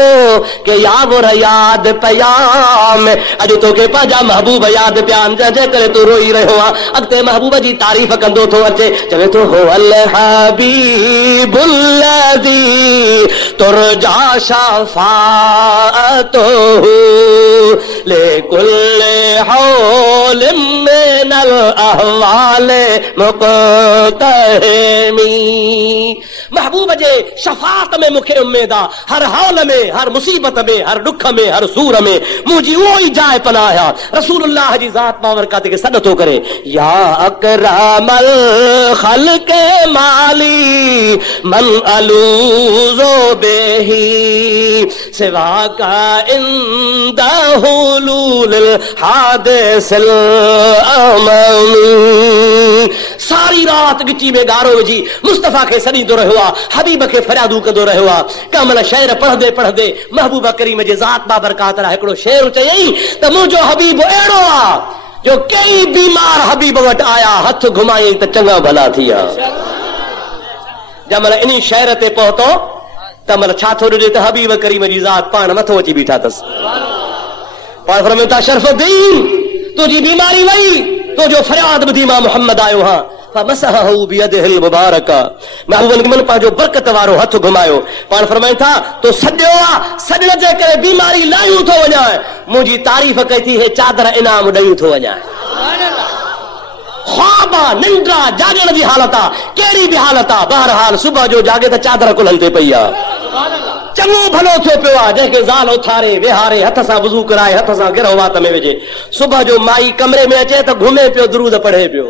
के यावर याद पयाम, अॼु तोखे पंहिंजा महबूब याद पिया आहिनि, जंहिंजे करे तूं रोई रहियो आहे। अॻिते महबूब जी तारीफ़ कंदो थो अचे, चवे थो हो अल हबीबुल लज़ी तुरजा शफ़ाअतुहु लिकुल्लि हौलिन मिनल अहवाल मुक़तहिमी। महबूब जे शफ़ाअत में मूंखे उम्मीद आहे, हर हाल में, हर मुसीबत में, हर दुख में, हर सूर में मुंहिंजी उहो ई जाइ पनाह आहे। रसूलुल्लाह जी ज़ात बाबरकात खे सॾ थो करे, या अकरमल ख़ल्क़ माली मन अलूज़ो बेही सिवा का इंदा हुलूलिल हादिसिल अममी। सारी रात गिची में गारो विझी मुस्तफ़ा खे सॾींदो रहियो आहे, हबीब खे फरियादू कंदो रहियो आहे। कमल शेर पढ़ंदे पढ़ंदे महबूब करीम जे ज़ात बाबरकात हिकिड़ो शेर चयईं त मुंहिंजो हबीब अहिड़ो आहे जो कई बीमार हबीब वटि आया, हथ घुमाई त चङा भला थी विया। जंहिंमहिल इन शेर ते पहुतो तंहिंमहिल छा थो ॾिठे त हबीब करीम जी ज़ात पाण मथो अची बीठा अथसि। पाण फरमायूं था शरफ़ुद्दीन तुंहिंजी बीमारी वई, तुंहिंजो फरियाद ॿुधी मां मोहम्मद आयो हां। फमसहहु बियदिहिल मुबारका, महबूबन खे पंहिंजो बरकत वारो हथ घुमायो। पाण फरमाइनि था तो सॼो आहे, सॼण जे करे बीमारी लायूं थो वञाए, मुंहिंजी तारीफ़ कई थी, हे चादर इनाम ॾेयूं थो वञाए। ख्वाब आहे, निंड आहे, जागण जी हालत आहे, कहिड़ी बि हालत आहे, बहरहाल सुबुह जो जागे त चादर कुल्हनि ते पई आहे। चङो भलो थियो पियो आहे, जंहिंखे ज़ाल उथारे विहारे हथ सां वज़ू कराए हथ सां गिरह वात में विझे, सुबुह जो माई कमरे में अचे त घुमे पियो, दुरूद पढ़े पियो।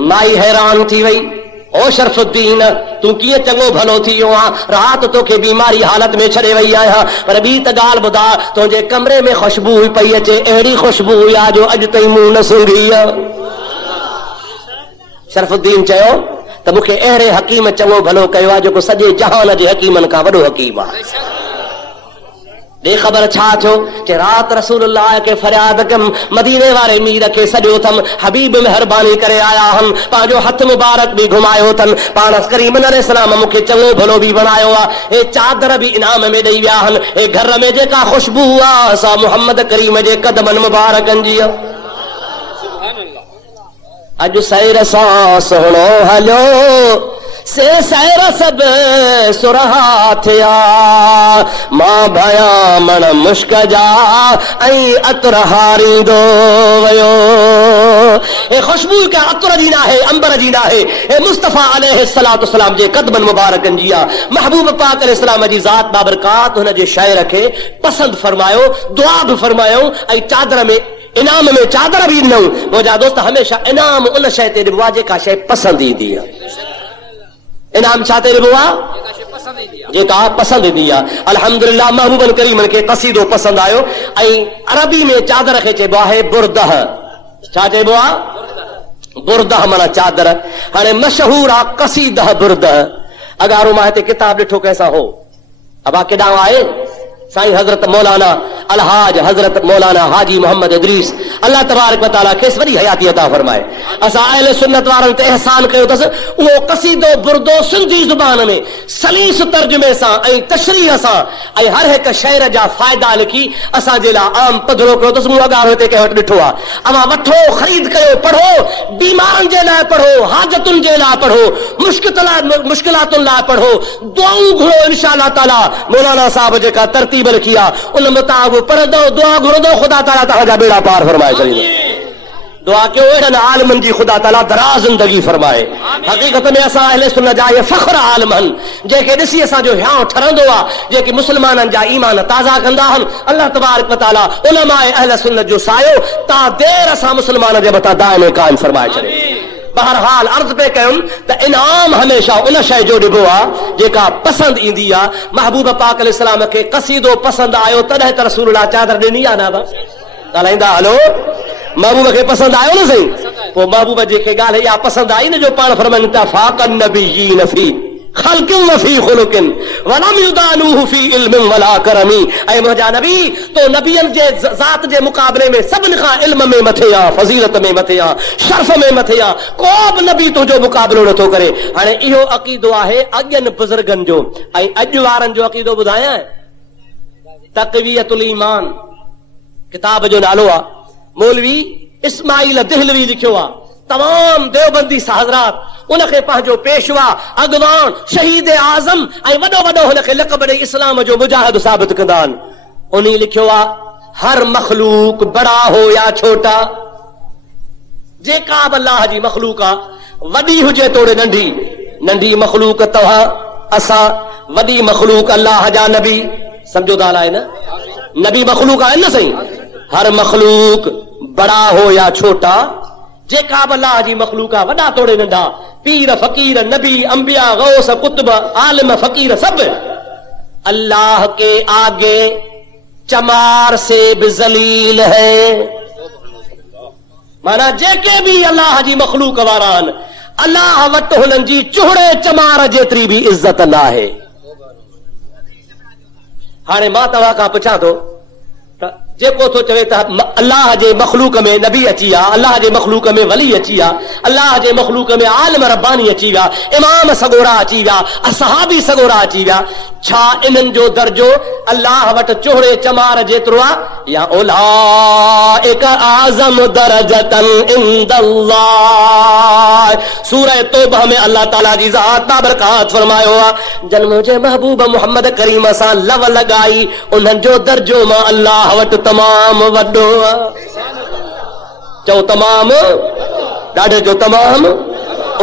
माई हैरान थी वई, ओ शरफुद्दीन तूं कीअं चङो भलो थी वियो आहे, राति तोखे बीमारी हालत में छॾे वई आहियां, पर ॿी त ॻाल्हि ॿुधा, तुंहिंजे कमरे में ख़ुशबू पई अचे, अहिड़ी ख़ुशबू आहे जो अॼु ताईं मूं न सुंघी आहे। शरफुद्दीन चयो त मूंखे अहिड़े हकीम चङो भलो कयो आहे जेको सॼे जहान जे हकीमनि खां वॾो हकीम आहे। दे ख़बर छा थियो कि रात रसूलुल्लाह के फरियाद कम, मदीने वाले मीर के सॼो थम, हबीब मेहरबानी करे आया हम, पंहिंजो हथ मुबारक भी घुमायो थन, पाण करीम अलैहिस्सलाम मूंखे चङो भलो भी बनायो आहे, हे चादर भी इनाम में ॾेई विया आहिनि, हे घर में जेका ख़ुशबू आहे सा मोहम्मद करीम जे कदमनि मुबारकनि जी आहे। अॼु सैर सां सुहिणो हलियो से सैर सब सुरहा थिया, मां भया मन मुश्क जा ऐं अतर हारींदो वयो। हे खुशबू का अतर जी ना है, अंबर जी ना है, हे मुस्तफ़ा अलैहिस्सलातु वस्सलाम जे कदमन मुबारकन जी आहे। महबूब पाक अलैहिस्सलाम जी ज़ात बाबरकात हुन जे शायर खे पसंद फरमायो, दुआ भी फरमायो ऐं चादर में इनाम में चादर भी ॾिनऊं। मुंहिंजा दोस्त हमेशह इनाम उन शइ ते ॾिबो आहे जेका शइ पसंदि ईंदी आहे। इनाम छा ते ॾिबो आहे? जेका पसंदि ईंदी आहे। अल्हम्दुलिल्लाह महबूबन करीमन खे क़सीदो पसंदि आयो ऐं अरबी में चादर खे चइबो आहे बुरदह। छा चइबो आहे? बुरदह माना चादर। हाणे मशहूर आहे क़सीदह बुरदह। अगारो मां हिते किताब ॾिठो कंहिंसां हो अबा केॾां आहे साईं हज़रत मौलाना अलहाज हज़रत मौलाना हाजी मोहम्मद इदरीस अल्लाह तबारक व तआला खेसि वॾी हयाती अता फरमाए। असां अहले सुन्नत वारनि ते एहसान कयो अथसि। उहो क़सीदो बुरदो सिंधी ज़ुबान में सलीस तर्जुमे सां ऐं तशरीह सां ऐं हर हिकु शेर जा फ़ाइदा लिखी असांजे लाइ आम पधरो कयो अथसि। मूं अॻारो हिते कंहिं वटि ॾिठो आहे। अवां वठो ख़रीद कयो पढ़ो बीमारनि जे लाइ पढ़ो हाजतुनि जे लाइ पढ़ो मुश्किलातुनि लाइ पढ़ो दुआऊं घुरो इंशा अल्लाह ताला। मौलाना साहब जेका तरतीब लिखी आहे उन मुताबिक़ पढ़ंदो दुआ घुरंदो ख़ुदा ताला तव्हांजा बेड़ा पार फरमाए छॾींदो। दुआ कयो अहिड़नि आलिमनि जी ख़ुदा ताला दराज़ ज़िंदगी फरमाए। हक़ीक़त में असां अहले सुन्नत जा इहे फ़ख्र आलिम आहिनि जंहिंखे ॾिसी असांजो हियांउ ठरंदो आहे जेके मुस्लमाननि जा ईमान ताज़ा कंदा आहिनि। अल्लाह तबारक व तआला उलमाए अहले सुन्नत जो सायो ता देर असां मुस्लमाननि जे मथां दाइम क़ाइम फरमाए छॾे। बहरहाल अर्ज़ पे कयूं त इनाम हमेशह उन शइ जो ॾिबो आहे जेका पसंदि ईंदी आहे। महबूब पाक अलैहिस्सलाम खे क़सीदो पसंदि आयो तॾहिं त रसूलुल्लाह चादर ॾिनी आहे न ॻाल्हाईंदा हलो। महबूब खे पसंदि आयो न सही पोइ महबूब जेके ॻाल्हि इहा पसंदि आई न जो पाण फरमाइनि था फाक़न नबिय्यीन फी ख़ल्क़िन व फी ख़ुलुक़िन वलम युदानूहु फी इल्मिन वला करमी। ऐं मुंहिंजा नबी तो नबियनि जे ज़ात जे मुक़ाबले में सभिनि खां इल्म में मथे आहे फज़ीलत में मथे आहे शर्फ़ में मथे आहे। को बि नबी तुंहिंजो मुक़ाबिलो नथो करे। हाणे इहो अक़ीदो आहे अॻियनि बुज़ुर्गनि जो ऐं अॼु वारनि जो अक़ीदो ॿुधायां। तक़वियतुल ईमान किताब जो नालो आहे। मौलवी इस्माइल दिहलवी लिखियो आहे। तमाम देवबंदी हज़रात उनखे पंहिंजो पेशवा अॻवान शहीद आज़म ऐं वॾो वॾो हुनखे लक़ब ॾेई इस्लाम जो मुजाहिद साबित कंदा आहिनि। उन लिखियो आहे हर मखलूक बड़ा हो या छोटा जेका बि अल्लाह जी मखलूक आहे वॾी हुजे तोड़े नंढी नंढी मखलूक तव्हां असां वॾी मखलूक अल्लाह जा नबी सम्झो था आहे न नबी मखलूक आहिनि न सही। हर मखलूक बड़ा हो या छोटा जेका बि अल्लाह जी मखलूक आहे वॾा तोड़े नंढा पीर फ़कीर नबी अंबिया गौस कुतुब आलिम फ़कीर सब अल्लाह के आगे चमार से भी जलील है। माना जेके भी अल्लाह जी मखलूक वारा आहिनि अल्लाह वटि हुननि जी चुहड़े चमार जेतिरी भी इज़त न आहे। हाणे मां तव्हां खां पुछां थो जेको थो चवे त अल्लाह जे मखलूक में नबी अची विया अल्लाह जे मखलूक में वली अची विया अल्लाह जे मखलूक में आलिम रब्बानी अची विया इमाम सगोरा अची विया असहाबी सगोरा अची विया। छा इन्हनि जो दर्जो अल्लाह वटि चोहरे चमार जेतिरो आहे या उलाइक आज़म दरजतन इंदल्लाह। सूरह तौबा में अल्लाह ताला जी ज़ात बाबरकात फरमायो आहे जन मुंहिंजे महबूब मोहम्मद करीम सां लव लॻाई उन्हनि जो दर्जो मां अल्लाह वटि तमाम वॾो चओ तमाम ॾाढे जो तमाम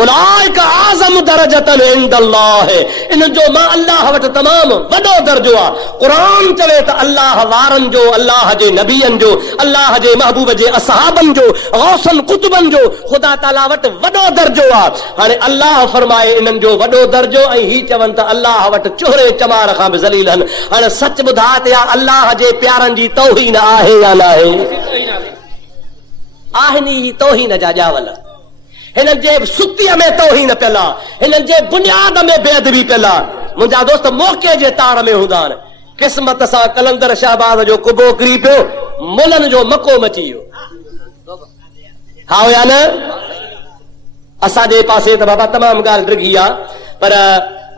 उलाइक आज़म दरजतन इंदल्लाह। इन जो मां अल्लाह वटि तमाम वॾो दर्जो आहे। क़ुरान चवे त अल्लाह वारनि जो अल्लाह जे नबियनि जो अल्लाह जे महबूब जे असहाबनि जो गौसन कुतुबनि जो ख़ुदा ताला वटि वॾो दर्जो आहे। हाणे अल्लाह फरमाए इन्हनि जो वॾो दर्जो ऐं ही चवनि त अल्लाह वटि चुहरे चमार खां बि ज़लील आहिनि। हाणे सच ॿुधा त अल्लाह जे प्यारनि जी तौहीन आहे या न आहे? आहिनि ही तौहीन जा ॼावल। हिन जे सुतीअ में तौहीन पियल आहे हिन जे बुनियाद में बेअदबी पियल आहे। मुंहिंजा दोस्त मौक़े जे तार में हूंदा आहिनि। क़िस्मत सां कलंदर शहबाज़ जो कुबो किरी पियो मुलनि जो मको मची वियो हा या न। असांजे पासे त बाबा तमामु ॻाल्हि डिघी आहे पर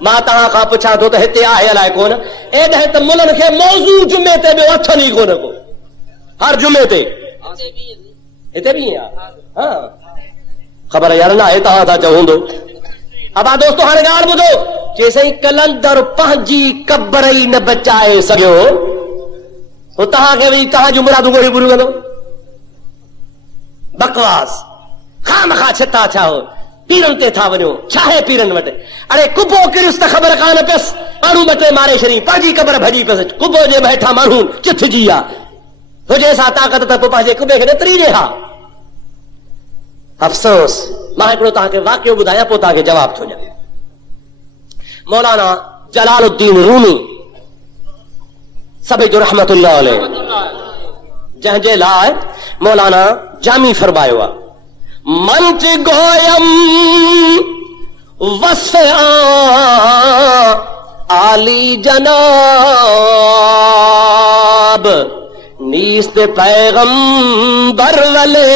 मां तव्हां खां पुछां थो त हिते आहे अलाए कोन एॾे त मुलनि खे मौज़ू जुमे ते ॿियो अथनि ई कोन को हर जुमे ते हिते बि ईअं आहे ख़बर यार न आहे तव्हां था चवंदो। अबा दोस्तो हाणे ॻाल्हि ॿुधो जेसई कलंदर पंहिंजी क़बर ई न बचाए सघियो पोइ तव्हांखे वरी तव्हांजूं मुरादूं ॻोल्हे पूरियूं कंदो। बकवास खामखा छिता छा हो पीरनि ते था वञो छा आहे पीरनि वटि। अरे कुबो किरियुसि त ख़बर कान पियसि माण्हू ॿ टे मारे छॾी पंहिंजी क़बर भॼी पियसि कुबो जे हेठां माण्हू चिथजी आहे हुजे सा ताक़त त पोइ पंहिंजे कुबे खे ॾेतरी ॾे हा। अफ़सोस मां हिकिड़ो तव्हांखे वाक़ियो ॿुधायां पोइ तव्हांखे जवाब थो ॾियां। मौलाना जलालुद्दीन रूमी सभई जो रहमतुल्लाह अलैह, जंहिंजे लाइ मौलाना जामी फरमायो आहे मंच गोयम वस्फ़ आली जनाब नीस्त पैगंबर वले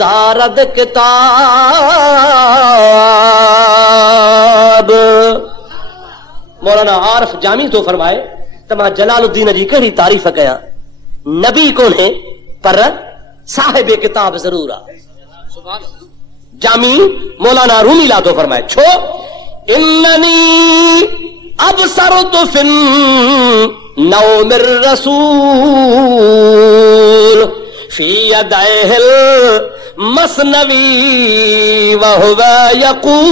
दारद किताब। मौलाना आरिफ जामी तो फरमाए त मां जलालुद्दीन जी कहिड़ी तारीफ़ कयां। नबी कोन्हे पर साहिब किताब ज़रूर आहे। जामी मौलाना रूमी ला तो फरमाए छो इन्ननी अबसरतु फिन नौमिर रसूल फी यदैहिल मसनवी व हुवा यकूल।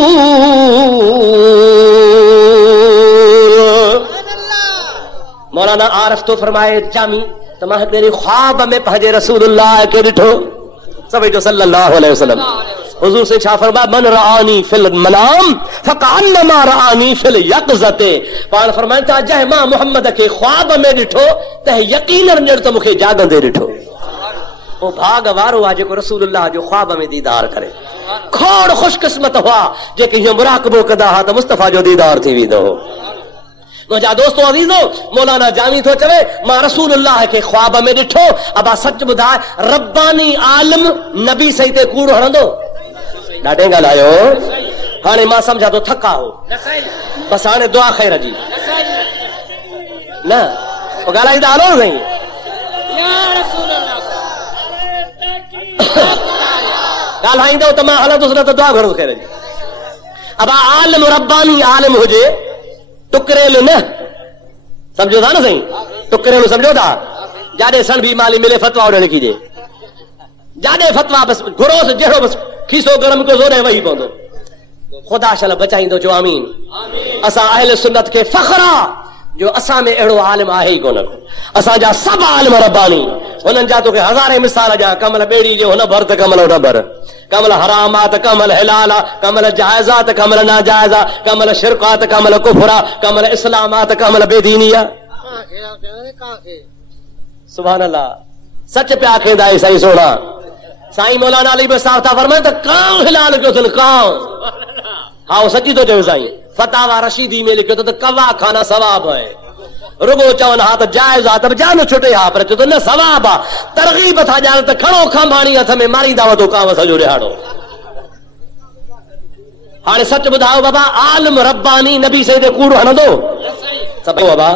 मौलाना आरिफ तो फरमाए जामी त मां हिकिड़े ख्वाब में पंहिंजे रसूलुल्लाह खे ॾिठो सभई जो सल्लल्लाहु अलैहि वसल्लम। हुजूर से छा फरमाया मन रआनी फिल मनाम फकान्नमा रआनी फिल यक़ज़ते। पाण फरमाइनि था जंहिं मां मोहम्मद खे ख्वाब में ॾिठो तंहिं यकीनन ॼण त मूंखे जाॻंदे ॾिठो। वो भाग वारो आहे जेको रसूलुल्लाह जो ख्वाब में दीदार करे। खोड़ ख़ुशकिस्मत हुआ जेके हीअं मुराक़बो कंदा हुआ त मुस्तफ़ा जो दीदार थी वेंदो हो। मुंहिंजा दोस्तो अज़ीज़ो मौलाना जामी थो चवे मां रसूलुल्लाह खे ख्वाब में ॾिठो। अबा सच ॿुधाए रब्बानी आलिम नबी सही ते कूड़ हणंदो? ॾाढे ॻाल्हायो। हाणे मां सम्झा थो थका हो बस हाणे दुआ ख़ैर जी न ॻाल्हाईंदा हलो न साईं। ॻाल्हाईंदो त मां हलंदुसि न त दुआ घणो ख़ैर जी। अबा आलिम रब्बानी आलिम हुजे टुकरेलो न समझो था न साईं। टुकरेलो समझो था जाॾे सन भी माली मिले फतवा उॾे लिखी ॾे जाॾे फतवा बस घुरोस जहिड़ो बस खीसो गरम को जोड़े वही पवंदो। ख़ुदा शल बचाईंदो चो आमीन। असां अहले सुन्नत खे फ़ख्र आहे जो असां में अहिड़ो आलिम आहे ई कोन। असांजा सभु आलिम रब्बानी हुननि जा तोखे हज़ारे मिसाल ॾियां। कमल ॿेड़ी जे हुन भर त कमल हुन भर। कमल हराम आहे त कमल हिलाल आहे। कमल जाइज़ आहे त कमल नाजाइज़ आहे। कमल शिरक आहे त कमल कुफ्र आहे। कमल इस्लाम आहे त कमल बेदीनी आहे। सुभान अल्लाह सच पिया आखेंदा साईं सोना। साईं मौलाना अली बि साफ़ था फरमाइनि त कांव हिलाल कयो अथनि कांव। हा वो सची थो चवे साईं। फतावा रशीदी में लिखियो त कवा खाना सवाब है। रुगो चवनि हा त जाइज़ आहे त जान छुटे हा पर चो त न सवाब आहे। तरग़ीब था ॼाण त खणो खंभाणी हथ में मारींदा वधो कांव सॼो रिहाड़ो। हाणे सच ॿुधायो बाबा आलिम रब्बानी नबी सही ते कूड़ हणंदो? सभई बाबा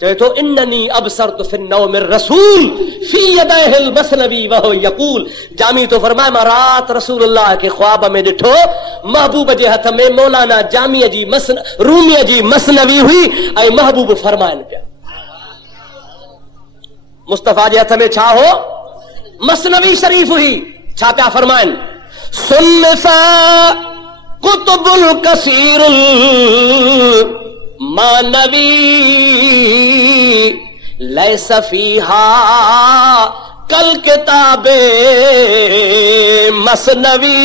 चवे थो इन्ननी अबसरतु फिन नौमिर रसूल फी यदैहिल मसनवी व हुवा यकूल। जामी तो फरमाए मां रात रसूलुल्लाह के ख्वाब में ॾिठो महबूब जे हथ में मौलाना जामी जी रूमी जी मसनवी हुई ऐं महबूब फरमाइनि पिया। मुस्तफ़ा जे हथ में छा हो? मसनवी शरीफ हुई। छा पिया फरमाइनि? सुन्नफ़ा कुतुबुल कसीरुल मानवी लैस फीहा कल किताबे मसनवी।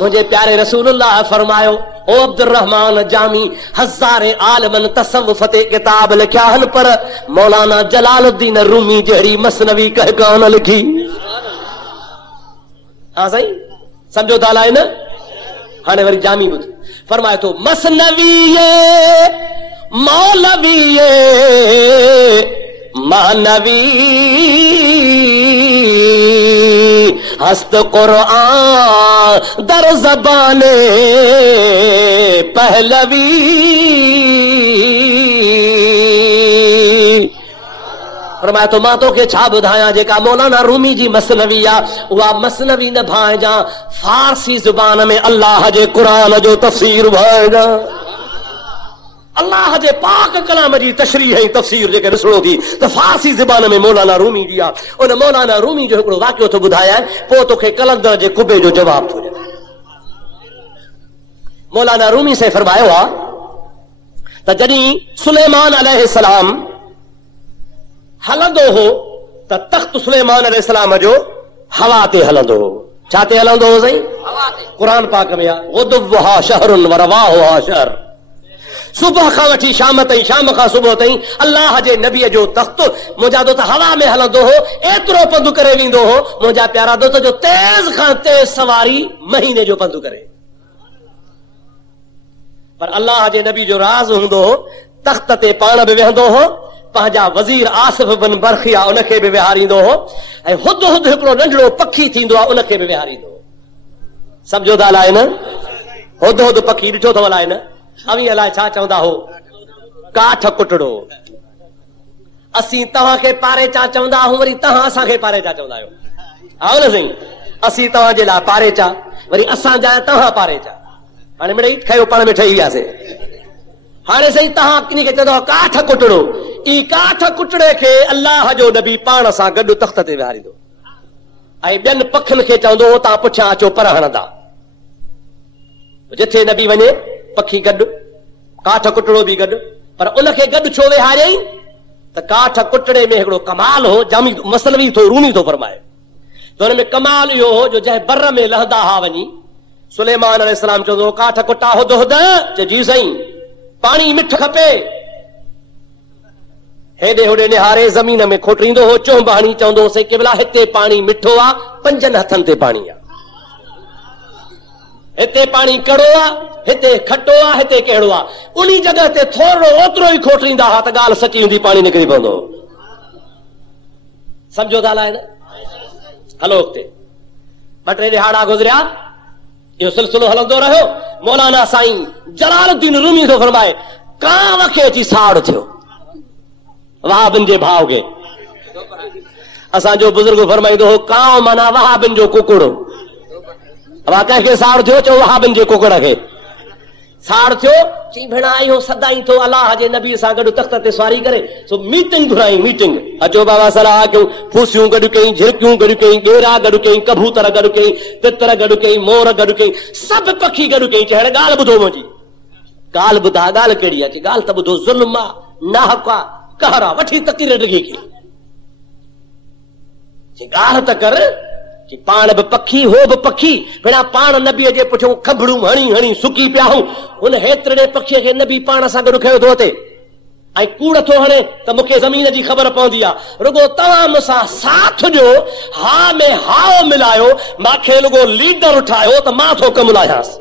मुझे प्यारे रसूलुल्लाह फरमायो ओ अब्दुलरहमान जामी हज़ारे आलमन तसव्वुफ़ ते किताब लिखिया हन पर मौलाना जलालुद्दीन रूमी जहिड़ी मसनवी कंहिं कान लिखी। हाँ सही समझो था लाइन। हाणे वरी जामी ॿुध फरमाए थो मसनवीये मौलवीये मानवी हस्त कुरान दर ज़बाने पहलवी। फरमाया तो मां तोखे छा ॿुधायां जेका मौलाना रूमी जी मसनवी आहे उहा मसनवी न भाइजां फारसी ज़ुबान में अल्लाह जे क़ुरान जो तफ़सीर भाइजां। अल्लाह जे पाक कलाम जी तशरीह ऐं तफ़सीर जेके ॾिसणो थी त फारसी ज़ुबान में मौलाना रूमी जी आहे। उन मौलाना रूमी जो हिकिड़ो वाक़ियो थो ॿुधायां पोइ तोखे कलंदर जे कुबे जो जवाब थो ॾियां। मौलाना रूमी से फरमायो आहे त जॾहिं सुलेमान अलैहिस्सलाम हलंदो हो त तख़्त सुलेमान अलैहिस्सलाम जो हवा ते हलंदो हो। छा ते हलंदो हो साईं? क़ुरान पाक में आहे गुदुव्वहा शहरुन व रवाहुहा शहर। सुबुह खां वठी शाम ताईं, शाम खां सुबुह ताईं अल्लाह जे नबीअ जो तख़्त मुंहिंजा दोस्त हवा में हलंदो हो, एतिरो पंधु करे वेंदो हो मुंहिंजा प्यारा दोस्त जो तेज़ खां तेज़ सवारी महीने जो पंधु करे। पर अल्लाह जे नबी जो राज़ हूंदो हो, तख़्त ते पाण बि वेहंदो हो, पंहिंजा वज़ीर आसिफ बिन बरखिया उनखे बि विहारींदो हो, ऐं हुद हुद हिकिड़ो नंढड़ो पखी थींदो आहे उनखे बि विहारींदो हो। सम्झो था अलाए न? हुद हुद पखी ॾिठो अथव अलाए न? अवी अलाए छा चवंदा हो, काठ कुटड़ो। असीं तव्हांखे पारे चा चवंदा आहियूं, वरी तव्हां असांखे पारे चा चवंदा आहियो। आओ न साईं, असीं तव्हांजे लाइ पारे चा, वरी असांजा तव्हां पारे चा। हाणे मिड़ई खयो पाण में ठही वियासीं। हाणे साईं तव्हां किन खे चवंदव काठ कुटड़ो, ई काठ कुटड़े खे अल्लाह जो नबी पाण सां गॾु तख़्त ते विहारींदो, ऐं ॿियनि पखियुनि खे चवंदो तव्हां पुठियां अचो पर हणंदा। जिथे नबी वञे पखी गॾु, काठ कुटड़ो बि गॾु। पर उनखे गॾु छो विहारियईं? त काठ कुटड़े में हिकिड़ो कमाल हो, जामी मसलवी थो रूनी थो फरमाए। त हुन में कमाल इहो हो जो जंहिं बर में लहंदा हा वञी, सुलेमान अलैहिस्सलाम चवंदो काठ कुटा हुद हुद, चए जी साईं पाणी मिठ खपे। हेॾे होॾे निहारे ज़मीन में खोटरींदो हो, चोंब हणी चवंदो से केवला हिते पाणी मिठो आहे, 5 हथनि ते पाणी आहे, हिते पाणी कड़ो आहे, हिते खटो आहे, हिते कहिड़ो आहे। उन जॻह ते थोरो ओतिरो ई खोटरींदा हा त ॻाल्हि सची हूंदी, पाणी निकिरी पवंदो। सम्झो था अलाए न? हलो अॻिते 2-3 ॾिहाड़ा गुज़रिया, इहो सिलसिलो हलंदो रहियो। मौलाना साईं जलालुद्दीन रूमी थो फरमाए कांव खे अची साड़ थियो, वहाबिन जे भाउ खे। असांजो बुज़ुर्ग फरमाईंदो हो कांव माना वहाबिन जो कुकुड़। अब कंहिंखे साड़ थियो, चओ वहाबिन जे कुकुड़ खे साड़ थियो। चई भेण आयो सदाई थो अलाह जे नबी सां गॾु तख़्त ते सवारी करे, सो मीटिंग घुराई, मीटिंग। अचो बाबा सलाह कयूं, फूसियूं गॾु कयूं, झिरकियूं गॾु कयूं, गेरा गॾु कयूं, कबूतर गॾु कयूं, तितर गॾु कयूं, मोर गॾु कयूं, सभु पखी गॾु कयूं। चई हाणे ॻाल्हि ॿुधो मुंहिंजी, ॻाल्हि ॿुधा। ॻाल्हि कहिड़ी आहे? चई ॻाल्हि त ॿुधो, ज़ुल्म आहे, नाहक आहे, कहर आहे, वठी तकीर डिघी की। चई ॻाल्हि त कर। पाण बि पखी, हो बि पखी, भेणा पाण नबीअ जे पुठियां खबड़ूं हणी हणी सुकी पिया हूं। हुन हेतिरे पखीअ खे नबी पाण सां गॾु खयो थो अचे, ऐं कूड़ थो हणे त मूंखे ज़मीन जी ख़बर पवंदी आहे। रुगो तव्हां मूंसां साथ ॾियो, हा में हाओ मिलायो, मूंखे रुगो लीडर उठायो त मां थो कमु लाहियांसि।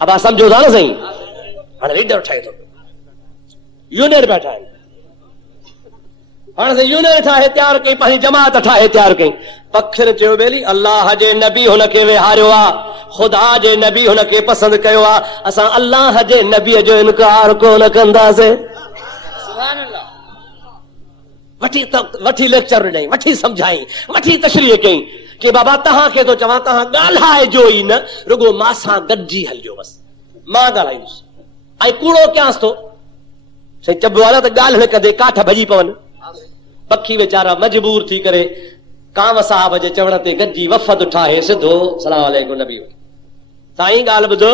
अब सम्झो था न साईं? हाणे लीडर ठाहे थो, यूनियन पिया ठाहे। हाणे यूनियन ठाहे तयारु कई, पंहिंजी जमात ठाहे तयारु कई। पखियुनि चयो बेली अल्लाह जे नबी हुनखे विहारियो आहे, ख़ुदा जे नबी हुनखे पसंदि कयो आहे, असां अल्लाह जे नबीअ जो इनकार कोन कंदासीं। वठी लेक्चर ॾिनई, वठी सम्झाई, वठी तशरीह कई कि बाबा तव्हांखे थो चवां, तव्हां ॻाल्हाइजो ई न, रुगो मां सां गॾिजी हलिजो, बसि मां ॻाल्हाईंदुसि ऐं कूड़ो कयांसि थो। साईं चइबो आहे न त ॻाल्हि न कंदे काठ भॼी पवनि। पखी वीचारा मजबूर थी करे कांव साहब जे चवण ते गॾिजी वफ़द ठाहे सिधो सलाम अलैकुम नबी। साईं ॻाल्हि ॿुधो,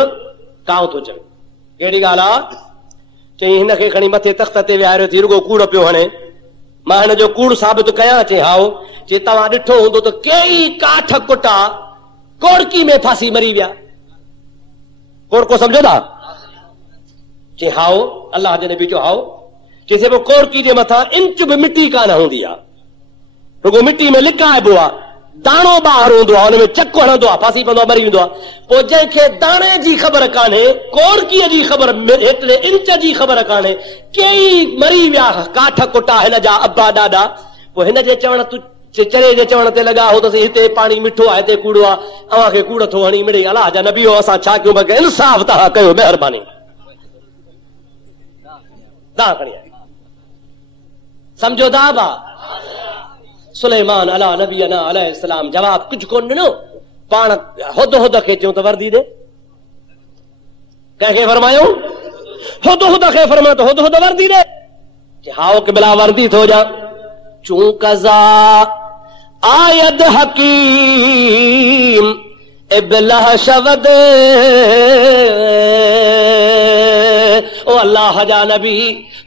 कांव थो चवे कहिड़ी ॻाल्हि आहे? चई हिनखे खणी मथे तख़्त ते विहारियो थी, रुगो कूड़ पियो हणे, मां हिन जो कूड़ साबित कयां। चई हाओ। चई तव्हां ॾिठो हूंदो त कई काठ कुटा कोड़की में फासी मरी विया, कोड़को सम्झो था? चई हाओ, अल्लाह जे नबी चयो हाओ। चई पोइ कोड़की जे मथां इंच बि मिटी कान हूंदी आहे, रुगो मिटी में लिकाइबो आहे, दाणो ॿाहिरि हूंदो आहे, हुन में चक हणंदो आहे, फासी पवंदो आहे, मरी वेंदो आहे। पोइ जंहिंखे दाणे जी ख़बर कान्हे, कोड़कीअ जी ख़बर, हेतिरे इंच जी ख़बर कान्हे, कई मरी विया काठ कुटा हिन जा अब्बा ॾाॾा। पोइ हिन जे चवण चरे जे चवण ते लॻा हो त हिते पाणी मिठो आहे, हिते कूड़ो आहे, अव्हांखे कूड़ थो हणी। मिड़ई अलाह जा नबी हो, असां छा कयूं? बल्कि इंसाफ़ तव्हां कयो, महिरबानी तव्हां खणी आयो। सम्झो था बा? सुलेमान अला नबी अलैहिस्सलाम जवाब कुछ कोन ॾिनो, पाण हुद हुद खे चयूं त वर्दी दे। कंहिंखे फरमायो? हुद हुद खे फरमायो त हुद हुद वर्दी दे। हाओ कि बिला वर्दी थो जा। चूं कज़ा आयद हकीम इबलह शवद ओ अल्लाह जा नबी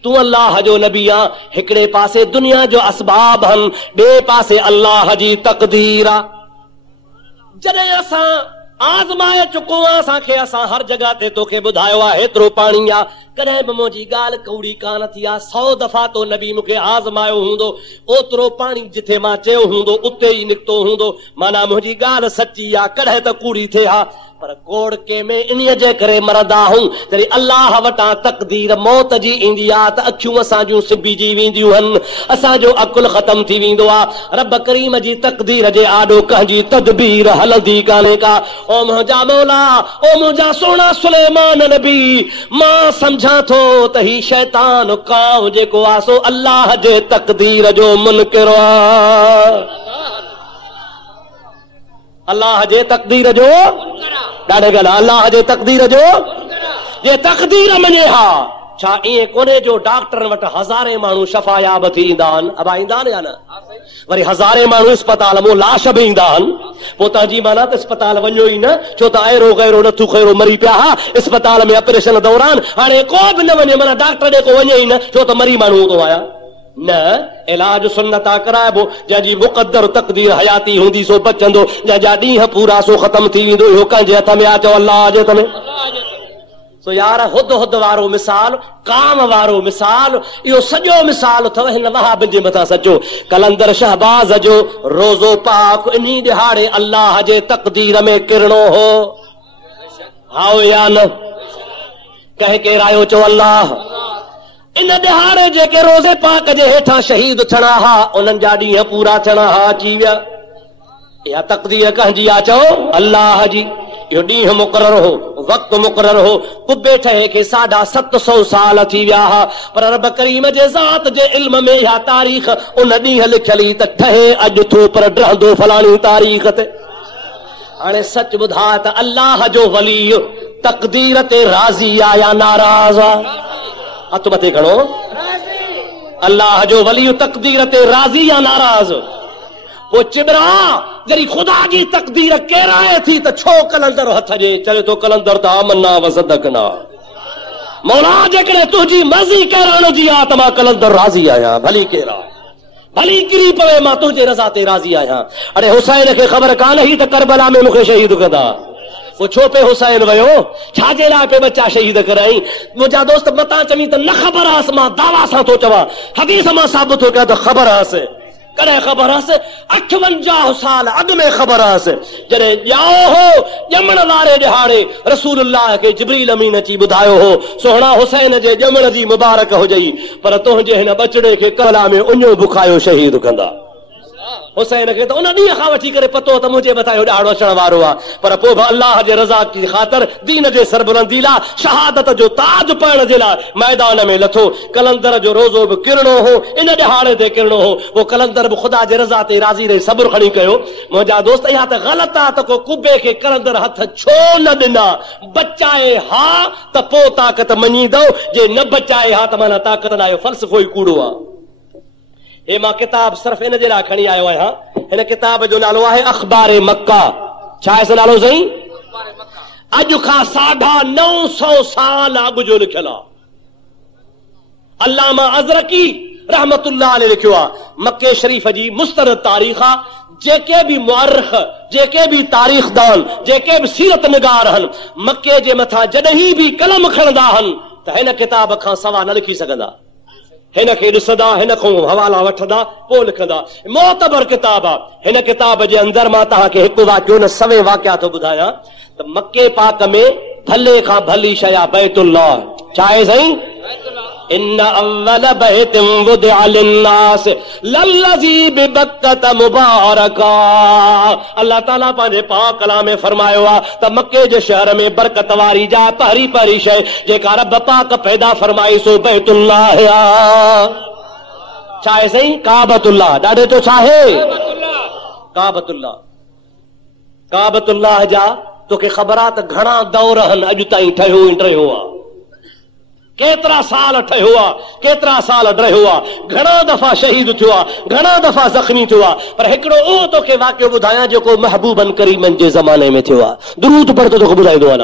तू अल्लाह जो नबी आ। हिकिड़े पासे दुनिया जो असबाब हन, ॿिए पासे अल्लाह जी तक़दीर आ। जॾहिं असां आज़माए चुको आहे, असांखे असां हर जगह ते तोखे ॿुधायो आहे हेतिरो पाणी आहे, कॾहिं बि मुंहिंजी ॻाल्हि कौड़ी कान थी आहे। 100 दफ़ा तो नबी मूंखे आज़मायो हूंदो, ओतिरो पाणी जिथे मां चयो हूंदो उते ई निकितो हूंदो। माना मुंहिंजी ॻाल्हि सची आहे, कॾहिं त कूड़ी थिए हा, पर कोड़ के में इन्हीअ जे करे मरंदा आहियूं जॾहिं अल्लाह वटां तक़दीर मौत जी ईंदी आहे त अखियूं असां जूं सिबिजी वेंदियूं आहिनि, असांजो अकुल ख़तम थी वेंदो आहे। रब करीम जी तक़दीर जे आॾो कंहिंजी तदबीर हलंदी कान्हे का। ओ मुंहिंजा मौला, ओ मुंहिंजा सोना सुलेमान नबी, मां सम्झां थो त ही शैतान काव जेको आहे सो अल्लाह जे तक़दीर जो मुनकिर आहे। अल्लाह जे तक़दीर जो ॾाढे ॻाल्हि आहे, अल्लाह जे तक़दीर जो जे तक़दीर मञे हा। छा ईअं कोन्हे जो डॉक्टरनि वटि हज़ारे माण्हू शफ़ायाब थी ईंदा आहिनि, अब ईंदा आहिनि या न? वरी हज़ारे माण्हू इस्पताल में लाश बि ईंदा आहिनि। पोइ तव्हांजी माना त इस्पताल वञो ई न, छो त अहिड़ो गहिरो नथू खैरो मरी पिया हा इस्पताल में ऑपरेशन दौरान। हाणे को बि न वञे, माना डॉक्टर ॾेको वञे ई न, छो त मरी माण्हू थो आया न। इलाज सुन्नता कराइबो, जंहिंजी मुक़द्दर तक़दीर हयाती हूंदी सो बचंदो, जंहिंजा ॾींहं पूरा सो ख़तम थी वेंदो। इहो कंहिंजे हथ में आहे? चओ अल्लाह जे हथ में। सो यार हुद हुद वारो मिसाल, काम वारो मिसाल, इहो सॼो मिसाल अथव हिन वहाबिन जे मथां सचो। कलंदर शहबाज जो रोज़ो पाक इन्ही ॾिहाड़े अल्लाह जे तक़दीर में किरणो हो, हाओ या न? कंहिं केरु आयो? चओ अल्लाह। इन ॾिहाड़े जेके रोज़े पाक जे हेठां शहीद थियणा हा, उन्हनि जा ॾींहं पूरा थियणा हा, अची विया। इहा तक़दीर कंहिंजी आहे? चओ अल्लाह जी। इहो ॾींहुं मुक़रर हो, वक़्तु मुक़रर हो, कुबे ठहे खे 750 साल थी विया हा, पर रब करीम जे ज़ात जे इल्म में इहा तारीख़ उन ॾींहुं लिखियली त ठहे अॼु थो पर रहंदो फलाणी तारीख़ ते। हाणे सच ॿुधा त अल्लाह जो वली तक़दीर ते राज़ी आहे या नाराज़ आहे? हथ मथे खणो। अल्लाह जो वली तक़दीर ते राज़ी या नाराज़? पोइ चिबरा जॾहिं ख़ुदा जी तक़दीर केराए थी त छो कलंदर हथ जे चले थो कलंदर त आमन्ना व सदकना। मौला जेकॾहिं तुंहिंजी मर्ज़ी केराइण जी आहे त मां कलंदर राज़ी आहियां, भली केरा भली किरी पवे मां तुंहिंजे रज़ा ते राज़ी आहियां। अरे हुसैन खे ख़बर कान हुई त करबला में मूंखे शहीद कंदा, वो छो पे हुसैन वयो, छाजे लाइ पे बच्चा शहीद कराई? मुंहिंजा दोस्त मतां चवी त न ख़बर आस, मां दावा सां थो चवां, हदीस मां साबित थो कयां त ख़बर आस। कॾहिं ख़बर आस? 58 साल अॻु में ख़बर आस, जॾहिं ॼाओ हो ॼमण वारे ॾिहाड़े रसूलुल्लाह खे जिब्रील अमीन अची ॿुधायो हो सोहणा हुसैन जे ॼमण जी मुबारक हुजई, पर तुंहिंजे हिन बचड़े खे करबला में उञो बुखायो शहीद कंदा। हुसैन खे त उन ॾींहं खां वठी करे पतो त मुंहिंजे मथां इहो ॾाढो अचण वारो आहे, पर पोइ बि अल्लाह जे रज़ा जी ख़ातिर दीन जे सरबुलंदी लाइ शहादत जो ताज पाइण जे लाइ मैदान में लथो। कलंदर जो रोज़ो बि किरणो हो, इन ॾिहाड़े ते किरणो हो। पोइ कलंदर बि ख़ुदा जे रज़ा ते राज़ी रही सब्र खणी कयो। मुंहिंजा दोस्त इहा त ग़लति आहे त को कुबे खे कलंदर हथ छो न ॾिना? बचाए हा त पोइ ताक़त मञींदो, जे न बचाए हा त माना ताक़त न आयो। फ़लसफ़ो ई कूड़ो आहे। हे मां किताब सिर्फ़ इन जे लाइ खणी आयो आहियां, हिन किताब जो नालो आहे अख़बारे मक्का। छा आहे नालो साईं? अॼु खां 950 साल अॻु जो लिखियल आहे। अल्लामा अज़रकी रहमतुल्लाह अलैहि लिखियो आहे। मक्के शरीफ जी मुस्तरद तारीख़ आहे। जेके बि मुअर्रिख़, जेके बि तारीख़दान, जेके बि सीरत निगार आहिनि, मक्के जे मथां जॾहिं बि कलम खणंदा आहिनि त हिन किताब खां सवा न लिखी सघंदा। हिन खे ॾिसंदा, हिन खां हवाला वठंदा, पोइ लिखंदा। मोतबर किताब आहे। हिन किताब जे अंदरि मां तव्हांखे हिकु वाक़ियो न सवे वाक़िया थो ॿुधायां त मके पाक में भले खां भली शइ आहे बैतुल्लाह। छा आहे साईं? इन अव्वल बैतिन वुदिअ लिन्नास लल्लज़ी बिबक्कत मुबारका। अल्लाह ताला पंहिंजे पाक कलाम में फरमायो आहे त मके जे शहर में बरकत वारी जाइ, पहिरीं पहिरीं शइ जेका रब पाक पैदा फरमाई सो बैतुल्लाह आहे। छा आहे साईं? काबतुल्लाह। ॾाढे तो छा आहे? काबतुल्लाह। काबतुल्लाह जा तोखे ख़बर आहे त घणा दौर आहिनि अॼु ताईं ठहियो ई ठहियो आहे। केतिरा साल ठहियो आहे, केतिरा साल रहियो आहे, घणा दफ़ा शहीद थियो आहे, घणा दफ़ा ज़ख़्मी थियो आहे। पर हिकिड़ो उहो तोखे वाक़ियो ॿुधायां जेको महबूबन करीमन जे ज़माने में थियो आहे। दुरूद पढ़ त तोखे ॿुधाईंदो आहे न।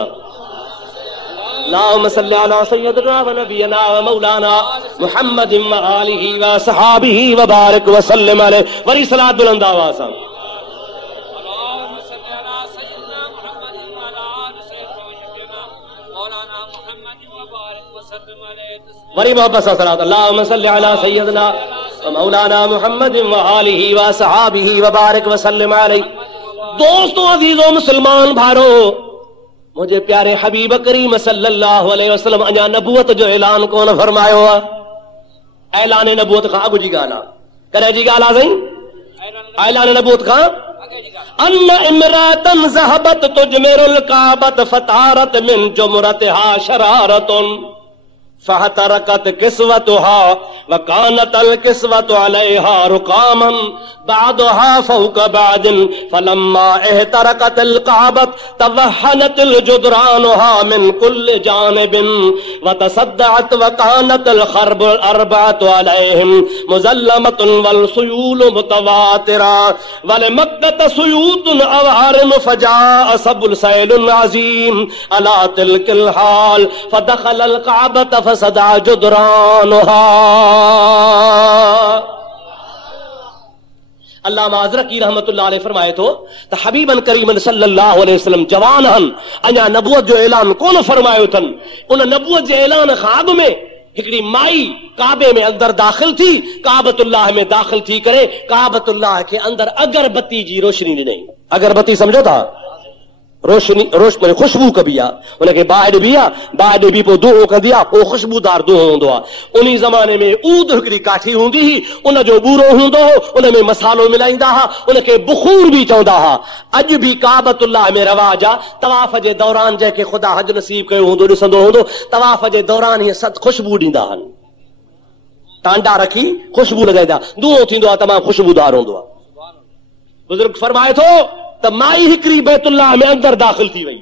اللهم صل على سيدنا ونبينا ومولانا محمد وآله وصحابه وبارك وسلم عليه वरी सलात बुलंद आवाज़ सां اللهم صل على سيدنا محمد وعلى آل سيدنا مولانا محمد وبارك وسلم عليه वरी मोहब्बत सां सलात اللهم صل على سيدنا ومولانا محمد وآله وصحابه وبارك وسلم عليه। दोस्तों अजीजों मुसलमान भाइयों मुझे प्यारे हबीब करीम सल्लल्लाहु अलैहि वसल्लम अञा नबूवत जो ऐलान कोन फरमायो आहे। ऐलान नबूवत खां अॻु जी ॻाल्हि आहे। कॾहिं जी ॻाल्हि आहे साईं? ऐलान नबूवत खां अन्न इमरातन ज़हबत तुजमिरुल काबत फतारत मिन जुमरतिहा शरारतुन फहतरकत किस्वतुहा वकानत अल किस्वतु अलैहा रुकामन बादुहा फौक बादिन फलम्मा एहतरकत अल काबत तवहनत अल जुदरानुहा मिन कुल्ल जानिबिन वतसद्दअत वकानत अल खरब अरबअतु अलैहिम मुज़ल्लमतुन वल सुयूल मुतवातिरा वल मक्दत सुयूतुन अवारिम फजाअ सबुल सैलुन अज़ीम अला तिलकिल हाल फदखल अल काबत फसदा जुदरानुहा। अल्लाह माज़रकी रहमतुल्लाह अलैहि फरमाए थो त हबीबन करीमन सल्लल्लाहु अलैहि वसल्लम जवान हन अञा नबूवत जो ऐलान कोन फरमायो अथनि। उन नबूवत जे ऐलान खां अॻु में हिकिड़ी माई काबे में अंदर दाख़िल थी काबतुल्लाह में दाख़िल थी करे काबतुल्लाह खे अंदर अगरबत्ती जी रोशनी ॾिनई। अगरबत्ती सम्झो था रोशनी रोशनी खुशबू कबी आहे उनखे बाहि ॾिबी आहे बाहि ॾिबी पोइ दूहो कंदी आहे पोइ खुशबूदार दूहो हूंदो आहे। उन ज़माने में ऊद हिकिड़ी काठी हूंदी हुई उनजो बूरो हूंदो हो उन में मसालो मिलाईंदा हुआ उनखे बुखूर बि चवंदा हुआ। अॼु बि काबतुल्लाह में रवाज आहे तवाफ़ जे दौरान जंहिंखे ख़ुदा हज नसीब कयो हूंदो ॾिसंदो हूंदो तवाफ़ जे दौरान हीअ सत खुशबू ॾींदा आहिनि टांडा रखी खुशबू लॻाईंदा दूहो थींदो आहे तमामु खुशबूदार हूंदो आहे। बुज़ुर्ग फरमाए थो त माई हिकिड़ी बैतुल्लाह में अंदर दाख़िल थी वई।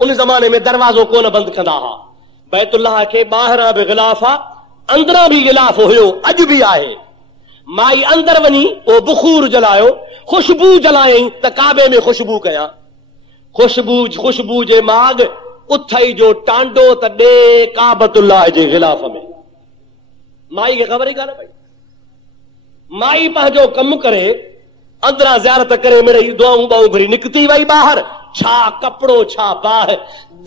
उन ज़माने में दरवाज़ो कोन बंदि कंदा हुआ बैतुल्लाह खे ॿाहिरां बि गिलाफ़ आहे अंदरां बि गिलाफ़ हुयो अॼु बि आहे। माई अंदर वञी पोइ बुखूर जलायो खुशबू जलायई त काबे में खुशबू कयां खुशबू जे माग उथई जो टांडो त ॾे काबतुल्लाह जे गिलाफ़ में। माई खे ख़बर ई कान पई। माई पंहिंजो कमु करे अंदरां ज़ियारत करे मिड़ई दुआऊं ॿाऊं घुरी निकिती वई ॿाहिरि छा कपिड़ो छा बाहि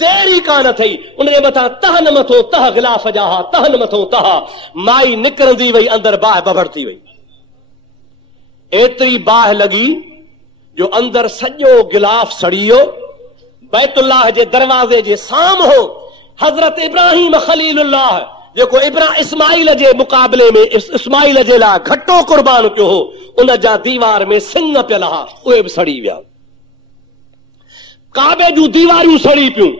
देरी कान थई उनजे मथां तह न मथो तह गिलाफ़ जा हा तह न मथो तह माई निकिरंदी वई अंदर बाहि बबड़ थी वई। एतिरी बाहि लॻी जो अंदर सॼो गिलाफ़ सड़ी वियो। बैतुल्लाह जे दरवाज़े जे साम्हूं हज़रत इब्राहिम ख़लीलुल्लाह जेको इस्माइल जे मुक़ाबले में इस्माइल जे लाइ घटो कुर्बान कयो हो उन जा दीवार में सिंग पियल हुआ उहे बि सड़ी विया। काबे जूं दीवारियूं सड़ी पियूं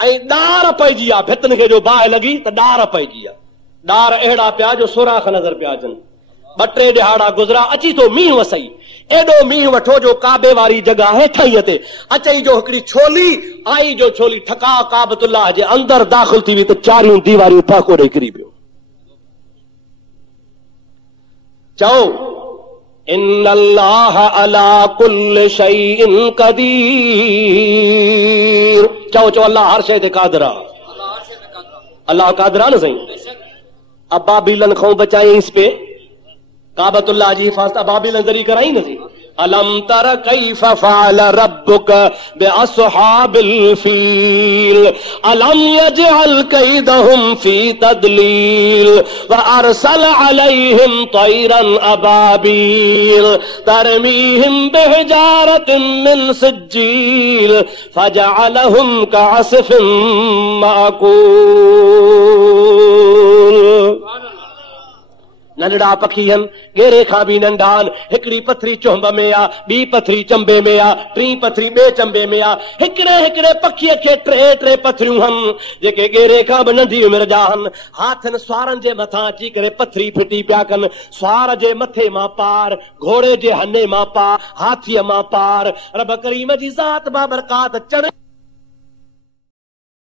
ऐं ॾार पइजी आहे भितनि खे जो बाहि लॻी त ॾार पइजी आहे। ॾार अहिड़ा पिया जो सुराख नज़र पिया अचनि। ॿ टे ॾिहाड़ा गुज़रा अची थो मींहुं वसई एॾो मींहुं वठो जो काबे वारी जॻह हेठां ते अचई जो हिकिड़ी छोली आई जो छोली ठका काबतुल्लाह जे अंदर दाख़िल थी वई त चारियूं दीवारियूं फाको ॾेई किरी पियो। चओ इन्नल्लाह अला कुल्ल शैइन क़दीर। चओ अल्लाह हर शइ ते क़ादिर आहे। अल्लाह क़ादिर आहे न साईं। अबाबिलन खां बचाईंसि पे काबतुल्लाह जी हिफ़ाज़त अबाबिलन ज़रिए कराई न थी। अलम तर कैफ फ़अल रब्बुक बिअस्हाबिल फील अलम यजअल कैदहुम फी तदलील व अरसल अलैहिम तैरन अबाबील तरमीहिम बिहिजारतिन मिन सिज्जील फजअलहुम कअस्फिन माकूल। नंढड़ा पखी आहिनि गेरे खां बि नंढा आहिनि। हिकिड़ी पथरी चुंब में आहे ॿी पथरी चंबे में आहे टी पथरी ॿिए चंबे में आहे। हिकिड़े पखीअ खे टे पथरियूं आहिनि जेके गेरे खां बि नंढी उमिरि जा आहिनि। हाथनि स्वारनि जे मथां अची करे पथरी फिटी पिया कनि। स्वार जे मथे मां पार घोड़े जे हने मां पार हाथीअ मां पार रब करीम जी ज़ात बाबरकात चढ़